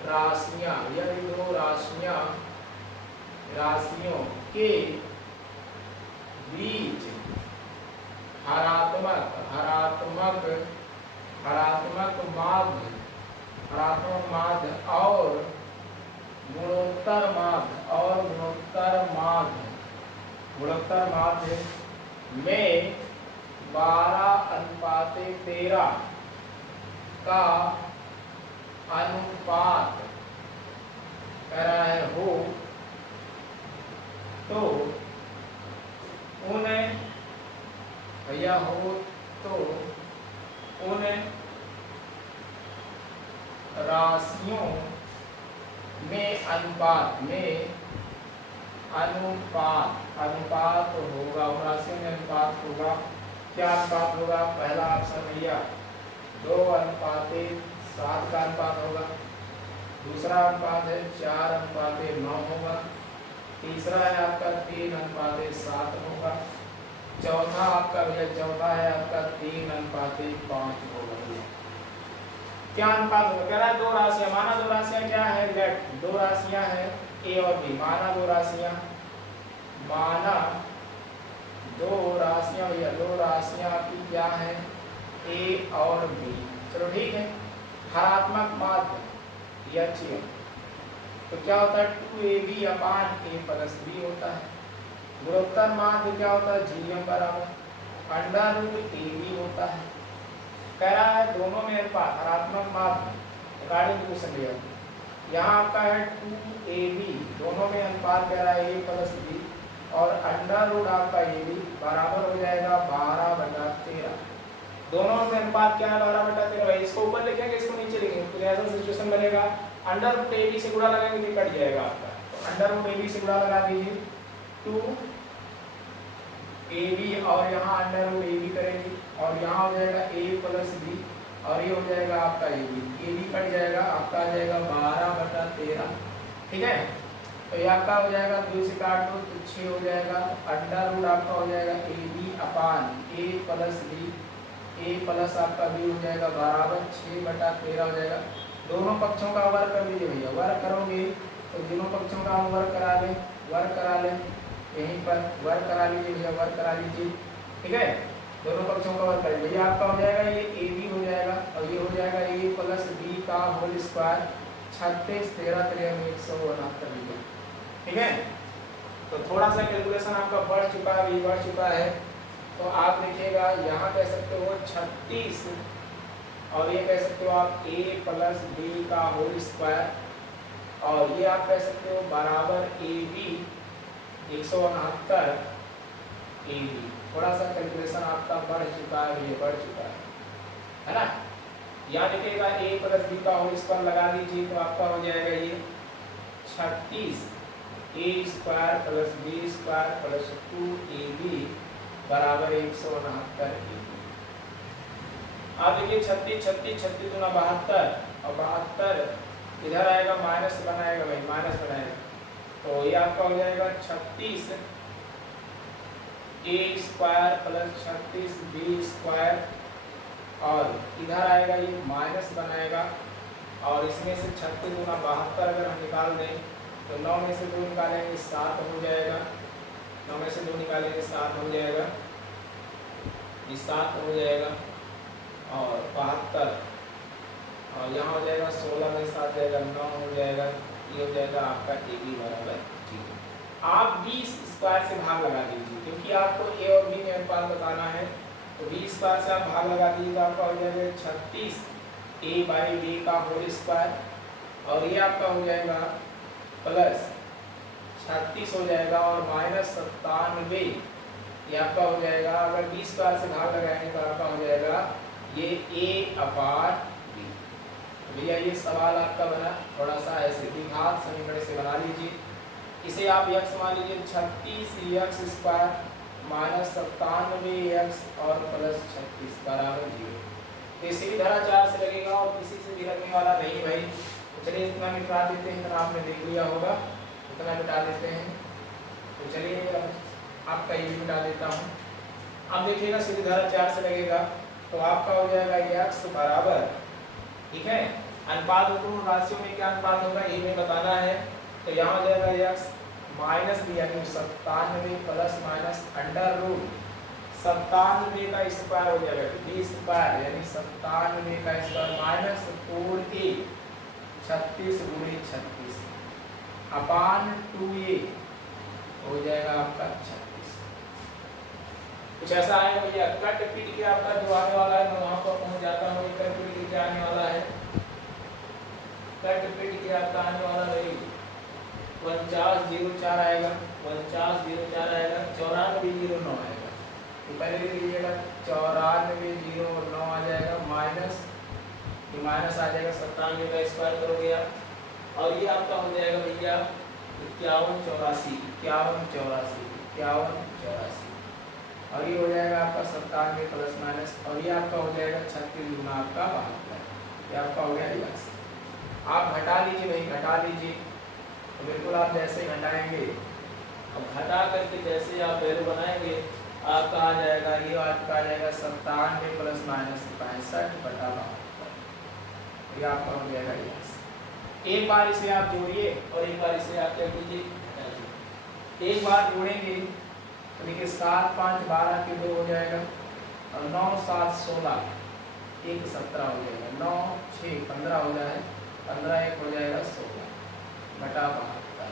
राशियों के बीच हरात्मक माध्य और गुणोत्तर माध्य में 12:13 का अनुपात कह रहा है हो, तो उन राशियों में अनुपात होगा, उन राशियों में अनुपात होगा। क्या अनुपात होगा? पहला ऑप्शन भैया 2:7 का अनुपात होगा, दूसरा अनुपात है 4:9 होगा, तीसरा है आपका 3:7 होगा, चौथा है आपका 3:5 होगा। क्या अनुपात होगा? कह रहा है दो राशियां, माना दो राशियां क्या है, लेट दो राशियां है ए और बी, माना दो राशियां भैया, दो राशियां आपकी क्या है, ए और बी। चलो ठीक है, हरात्मक माध्य ये अच्छी है, तो क्या होता है 2ab/a+b होता है। गुणोत्तर माध्य क्या होता है, GM बराबर √ab होता है। कह रहा है दोनों में अनुपात, हरात्मक माध्य रिगार्डिंग क्वेश्चन लिया, यहाँ आपका है 2ab, दोनों में अनुपात कह रहा है a+b, और √ab बराबर हो जाएगा 12/13। दोनों में अनुपात क्या है 12/13, भाई इसको ऊपर लिखेंगे, इसको नीचे लिखेंगे, तो ऐसा सिचुएशन बनेगा, √ab से गुणा लगाएंगे तो कट जाएगा आपका, तो √ab से गुणा लगा दीजिए 2ab, और यहाँ √ab करेंगे, और यहाँ हो जाएगा a+b, और ये हो जाएगा आपका ab कट जाएगा, आपका आ जाएगा 12/13, ठीक है। तो ये आपका हो जाएगा 2 से काट दो तो 6 हो जाएगा, √ आपका हो जाएगा ab/a+b, a+ आपका b हो जाएगा बराबर 6/13 हो जाएगा। दोनों पक्षों का वर्ग कर लीजिए भैया, वर्ग करोगे तो दोनों पक्षों का हम वर्ग करा लें, यहीं पर वर्ग करा लीजिए भैया, वर्ग करा लीजिए, ठीक है। दोनों पक्षों का वर्ग करेंगे, ये आपका हो जाएगा, ये ab हो जाएगा, और ये हो जाएगा a+b का होल स्क्वायर, 36 13 3 169, ठीक है। तो थोड़ा सा कैलकुलेशन आपका बढ़ चुका है, तो आप देखिएगा यहाँ कह सकते हो 36, और ये कह सकते हो आप a+b का होल स्क्वायर, और ये आप कह सकते हो बराबर ab 169 ab। थोड़ा सा कैलकुलेशन आपका बढ़ चुका है, ये बढ़ चुका है ना। यहाँ देखिएगा a प्लस बी का होल स्क्वायर लगा दीजिए तो आपका हो जाएगा ये 36 a square plus b square plus 2ab बराबर 169 ab। आप देखिए 36 36 36 दूना 72 और 72 इधर आएगा माइनस बनाएगा भाई, माइनस बनाएगा तो ये आपका हो जाएगा 36 a square plus 36 b square और इधर आएगा ये माइनस बनाएगा और इसमें से 36 गुना 72 अगर हम निकाल दें तो 9 में से 2 निकालेंगे 7 हो जाएगा, 9 में से 2 निकालेंगे 7 हो जाएगा, ये 7 हो जाएगा और 72 और यहाँ हो जाएगा 16 में 7 जाएगा 9 हो जाएगा, ये हो जाएगा आपका ए बी बराबर ठीक है। आप 20 स्क्वायर से भाग लगा दीजिए क्योंकि आपको ए और बी में अनुपात बताना है तो 20 स्क्वायर से आप भाग लगा दीजिए तो आपका हो जाएगा 36 a बाई बी का होल स्क्वायर और ये आपका हो जाएगा प्लस 36 हो जाएगा और माइनस 97 ये आपका हो जाएगा। अगर 20 स्क्वायर से भाग लगाएंगे तो आपका हो जाएगा ये a अपार b। भैया ये सवाल आपका बना थोड़ा सा ऐसे द्विघात समीकरण से बना लीजिए। इसे आप x मान लीजिए 36x स्क्वायर माइनस 97x और प्लस 36 बराबर 0। तो इसी धारा 4 से लगेगा और किसी से भी लगने वाला नहीं भाई। तो चलिए इतना मिटा देते हैं, इतना आपने देख लिया होगा, इतना मिटा देते हैं। तो चलिए आपका ये मिटा देता हूँ। अब देखिएगा सीधी धारा 4 से लगेगा तो आपका हो जाएगा x बराबर ठीक है अनुपात पूर्ण राशियों में क्या अनुपात होगा ये हमें बताना है। तो यहाँ हो जाएगा x माइनस बी यानी 97 प्लस माइनस अंडर रूट 97 का स्क्वायर हो जाएगा बी स्क्वायर यानी 97 का स्क्वायर माइनस 4a 36 गुणे 36 अपान 2a हो जाएगा आपका 36। कुछ ऐसा आएगा भैया कट पीट के आपका जो आने वाला है मैं वहां पर पहुंच जाता हूँ। कट पीट के क्या आने वाला है, कट पीट के आपका आने वाला है 4904 आएगा, 4904 आएगा, 9409 आएगा। तो पहले लिख लीजिएगा 9409 आ जाएगा माइनस ये माइनस आ जाएगा 97 का स्क्वायर करोगे आप और ये आपका हो जाएगा भैया 5184 और ये हो जाएगा आपका 97 प्लस माइनस और ये आपका हो जाएगा 36 गुना आपका 72। ये आपका हो गया x। आप घटा लीजिए भाई, घटा लीजिए तो बिल्कुल आप जैसे घटाएंगे अब घटा करके जैसे आप वैल्यू बनाएंगे आपका आ जाएगा ये आपका आ जाएगा 97 प्लस माइनस 65/72। ये आपका हो जाएगा x। एक बार इसे आप जोड़िए और एक बार इसे आप क्या कीजिए, एक बार जोड़ेंगे तो देखिए 7 5 12 के 2 हो जाएगा और 9 7 16 1 17 हो जाएगा, 9 6 15 हो जाएगा, 15 1 हो जाएगा 16 बटा 72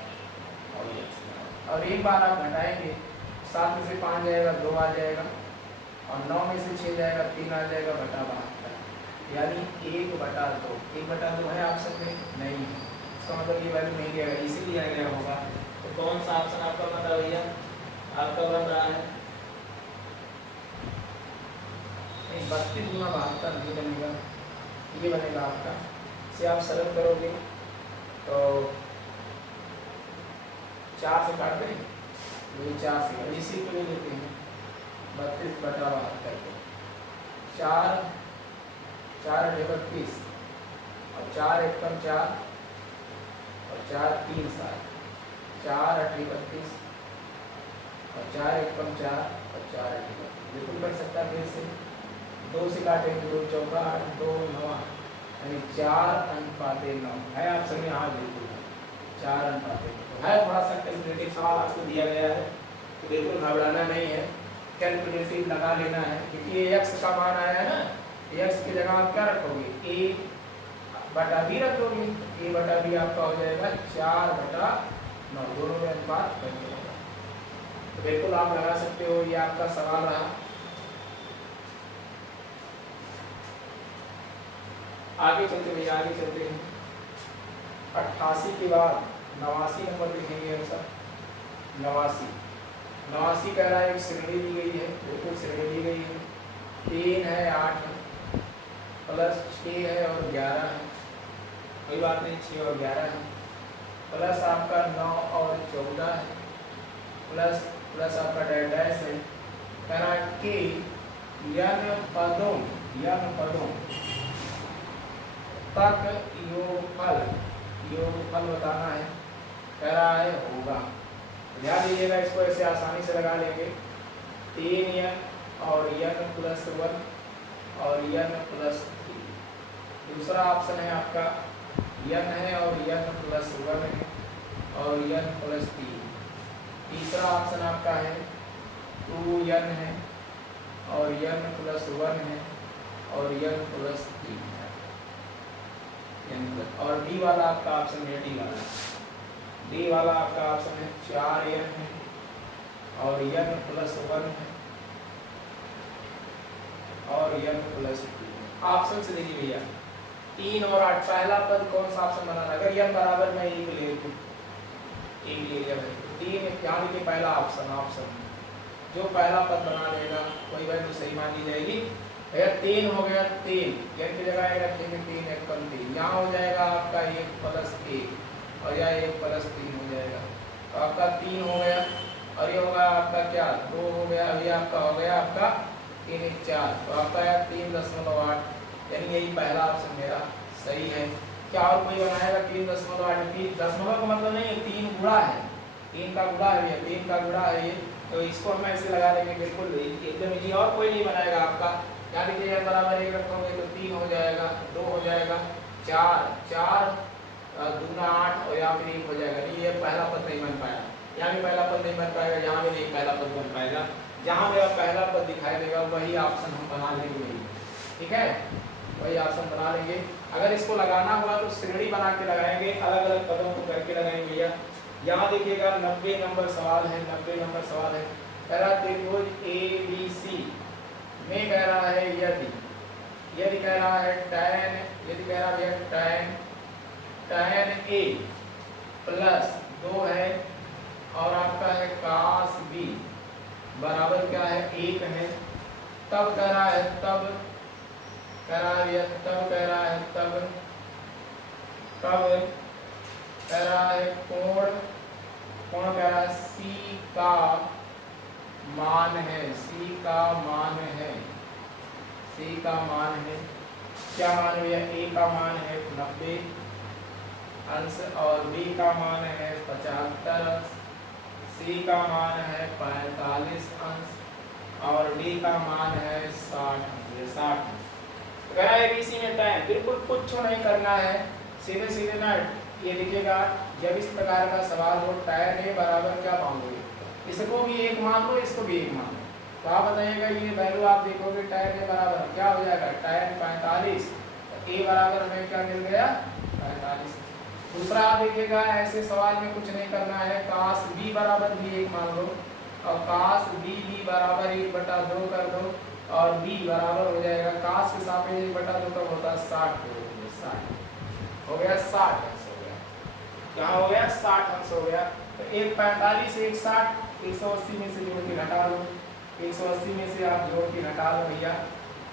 और एक बार आप घटाएंगे 7 में से 5 जाएगा 2 आ जाएगा और 9 में से 6 जाएगा 3 आ जाएगा बटा 72 यानी 1/2। 1/2 है ऑप्शन में नहीं है, इसका मतलब ये वैल्यू नहीं दिया गया इसीलिए आ गया होगा। तो कौन सा ऑप्शन आपका बन रहा है भैया, आपका बन रहा है 32 गुना 72 नहीं बनेगा, ये बनेगा आपका। इसे आप सरल करोगे तो 4 से काट दें, ये 4 से इसी को ले लेते हैं 32/72 4 4 32 और 4 1 4 और 4 3 7 4 8 32 और 4 1 4 और 4 8 बिल्कुल कर सकता है। फिर से 2 से काटेंगे 2 चौका 8 2 9 यानी 4:9 है ऑप्शन में। हाँ बिल्कुल 4:9 है। थोड़ा सा कैलकुलेटिव सवाल आपको दिया गया है तो बिल्कुल घबराना नहीं है, कैलकुलेटिव लगा लेना है क्योंकि ये x का मान आया है ना, x की जगह आप क्या रखोगे a/b रख दोगे, a/b आपका हो जाएगा 4/9 दोनों में अनुपात बन जाएगा। तो बिल्कुल आप लगा सकते हो, ये आपका सवाल रहा। आगे चलते भैया, आगे चलते हैं 88 के बाद 89 नंबर लिखेंगे हम सब। 89 कह रहा है एक श्रेणी दी गई है, बिल्कुल श्रेणी दी गई है 3 है 8 है प्लस 6 है और 11 है, कोई बात नहीं, 6 और 11 है, प्लस आपका 9 और 14 है, प्लस प्लस आपका डैश है। कह रहा है कि यन पदों तक योगफल बताना है। कह रहा है होगा, ध्यान दीजिएगा, इसको ऐसे आसानी से लगा लेंगे। 3n और n प्लस 1 और n प्लस 3। दूसरा ऑप्शन है आपका n है और n प्लस 1 है और n प्लस 3। तीसरा ऑप्शन आपका है 2n है और n प्लस 1 है और n प्लस 3 है। और डी वाला आपका ऑप्शन है, डी वाला आपका ऑप्शन है 4n है और n प्लस 1 है और n प्लस 2 है। ऑप्शन से देखिए भैया 3 और 8 पहला पद कौन सा ऑप्शन बना? अगर n बराबर मैं 1 ले लूँ, 1 ले लिया भाई, 3 यहाँ लिखिए पहला ऑप्शन जो पहला पद बना लेगा वही वैल्यू सही मान ली जाएगी। भैया 3 हो गया, 3 n की जगह रखेंगे 3 1 3, यहाँ हो जाएगा आपका 1 प्लस 1 और यह 1 प्लस 3 हो जाएगा, तो आपका 3 हो गया और ये होगा आपका क्या 2 हो गया, अभी आपका हो गया आपका 3 1 4, तो आपका है 3.8, यानी यही पहला ऑप्शन मेरा सही है। क्या और कोई बनाएगा? 3.8, 3 दशमलव का मतलब नहीं है, 3 गुणा है, 3 का गुणा है भैया, 3 का गुणा है ये, तो इसको हम ऐसे लगा देंगे बिल्कुल एकदम इजी। और कोई नहीं बनाएगा आपका, क्या देखिए बराबर 1 रखोगे तो 3 हो जाएगा, 2 हो जाएगा, 4 दूना 8 और यहाँ फिर 1 हो जाएगा। नहीं, ये पहला पद नहीं बन पाया, यहाँ भी पहला पद नहीं बन पाएगा, यहाँ भी नहीं पहला पद बन पाएगा। जहाँ मेरा पहला पद दिखाई देगा वही ऑप्शन हम बना लेंगे वही, ठीक है, वही ऑप्शन बना लेंगे। अगर इसको लगाना हुआ तो श्रेणी बना के लगाएंगे, अलग अलग पदों को करके लगाएंगे भैया। यहाँ देखिएगा 90 नंबर सवाल है, 90 नंबर सवाल है। कह रहा त्रिभुज ABC में कह रहा है यदि कह रहा है tan, यदि कह रहा है tan A प्लस 2 है और आपका है cos B बराबर क्या है 1 है, तब कह रहा है तब कह रहा है कोण कह रहा है C का मान है, C का मान है, C का मान है, क्या मान है? A का मान है 90 अंश और B का मान है 75 अंश, C का मान है 45 अंश और D का मान है 60। कह रहा है ABC में टाइम बिल्कुल कुछ नहीं करना है, सीधे सीधे ना ये लिखिएगा। जब इस प्रकार का सवाल हो tan A बराबर क्या मानोगे, इसको भी 1 मान लो, इसको भी 1 मान लो, तो आप बताइएगा ये वैल्यू आप देखोगे tan A बराबर क्या हो जाएगा tan 45, तो A बराबर हमें क्या मिल गया 45। दूसरा आप देखिएगा ऐसे सवाल में कुछ नहीं करना है, cos B बराबर भी 1 मान लो और cos B बराबर 1/2 कर दो और B बराबर हो जाएगा cos के सापेक्ष 1/2 कब होता है 60 हो गया 60 अंश हो गया, यहाँ हो गया 60 अंश हो गया। तो 1 45 1 60, 180 में से जोड़ के घटा लो, 180 में से आप जोड़ के घटा लो भैया,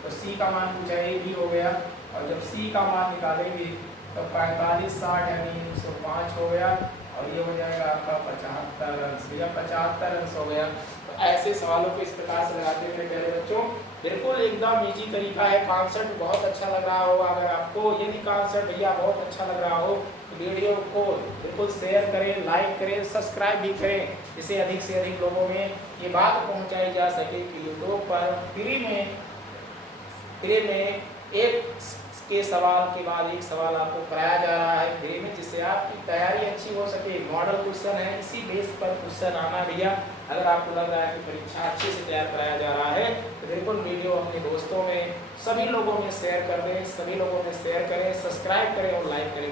तो C का मान पूछा A भी हो गया और जब C का मान निकालेंगे तो 45 60 यानी 105 हो गया और ये हो जाएगा आपका 75 अंश, भैया 75 अंश हो गया। तो ऐसे सवालों को इस प्रकार से लगाते थे प्यारे बच्चों, बिल्कुल एकदम इजी तरीका है। कॉन्सेप्ट बहुत अच्छा लग रहा होगा, अगर आपको यदि कॉन्सेप्ट भैया बहुत अच्छा लग रहा हो तो वीडियो को बिल्कुल शेयर करें, लाइक करें, सब्सक्राइब भी करें, जिससे अधिक से अधिक लोगों में ये बात पहुंचाई जा सके कि यूट्यूब पर फ्री में एक के सवाल के बाद एक सवाल आपको कराया जा रहा है फ्री में, जिससे आपकी तैयारी अच्छी हो सके। मॉडल क्वेश्चन है, इसी बेस पर क्वेश्चन आना भैया। अगर आपको लग रहा है कि परीक्षा अच्छे से तैयार कराया जा रहा है तो बिल्कुल वीडियो अपने दोस्तों में सभी लोगों में शेयर कर दें, सभी लोगों में शेयर करें, सब्सक्राइब करें और लाइक करें।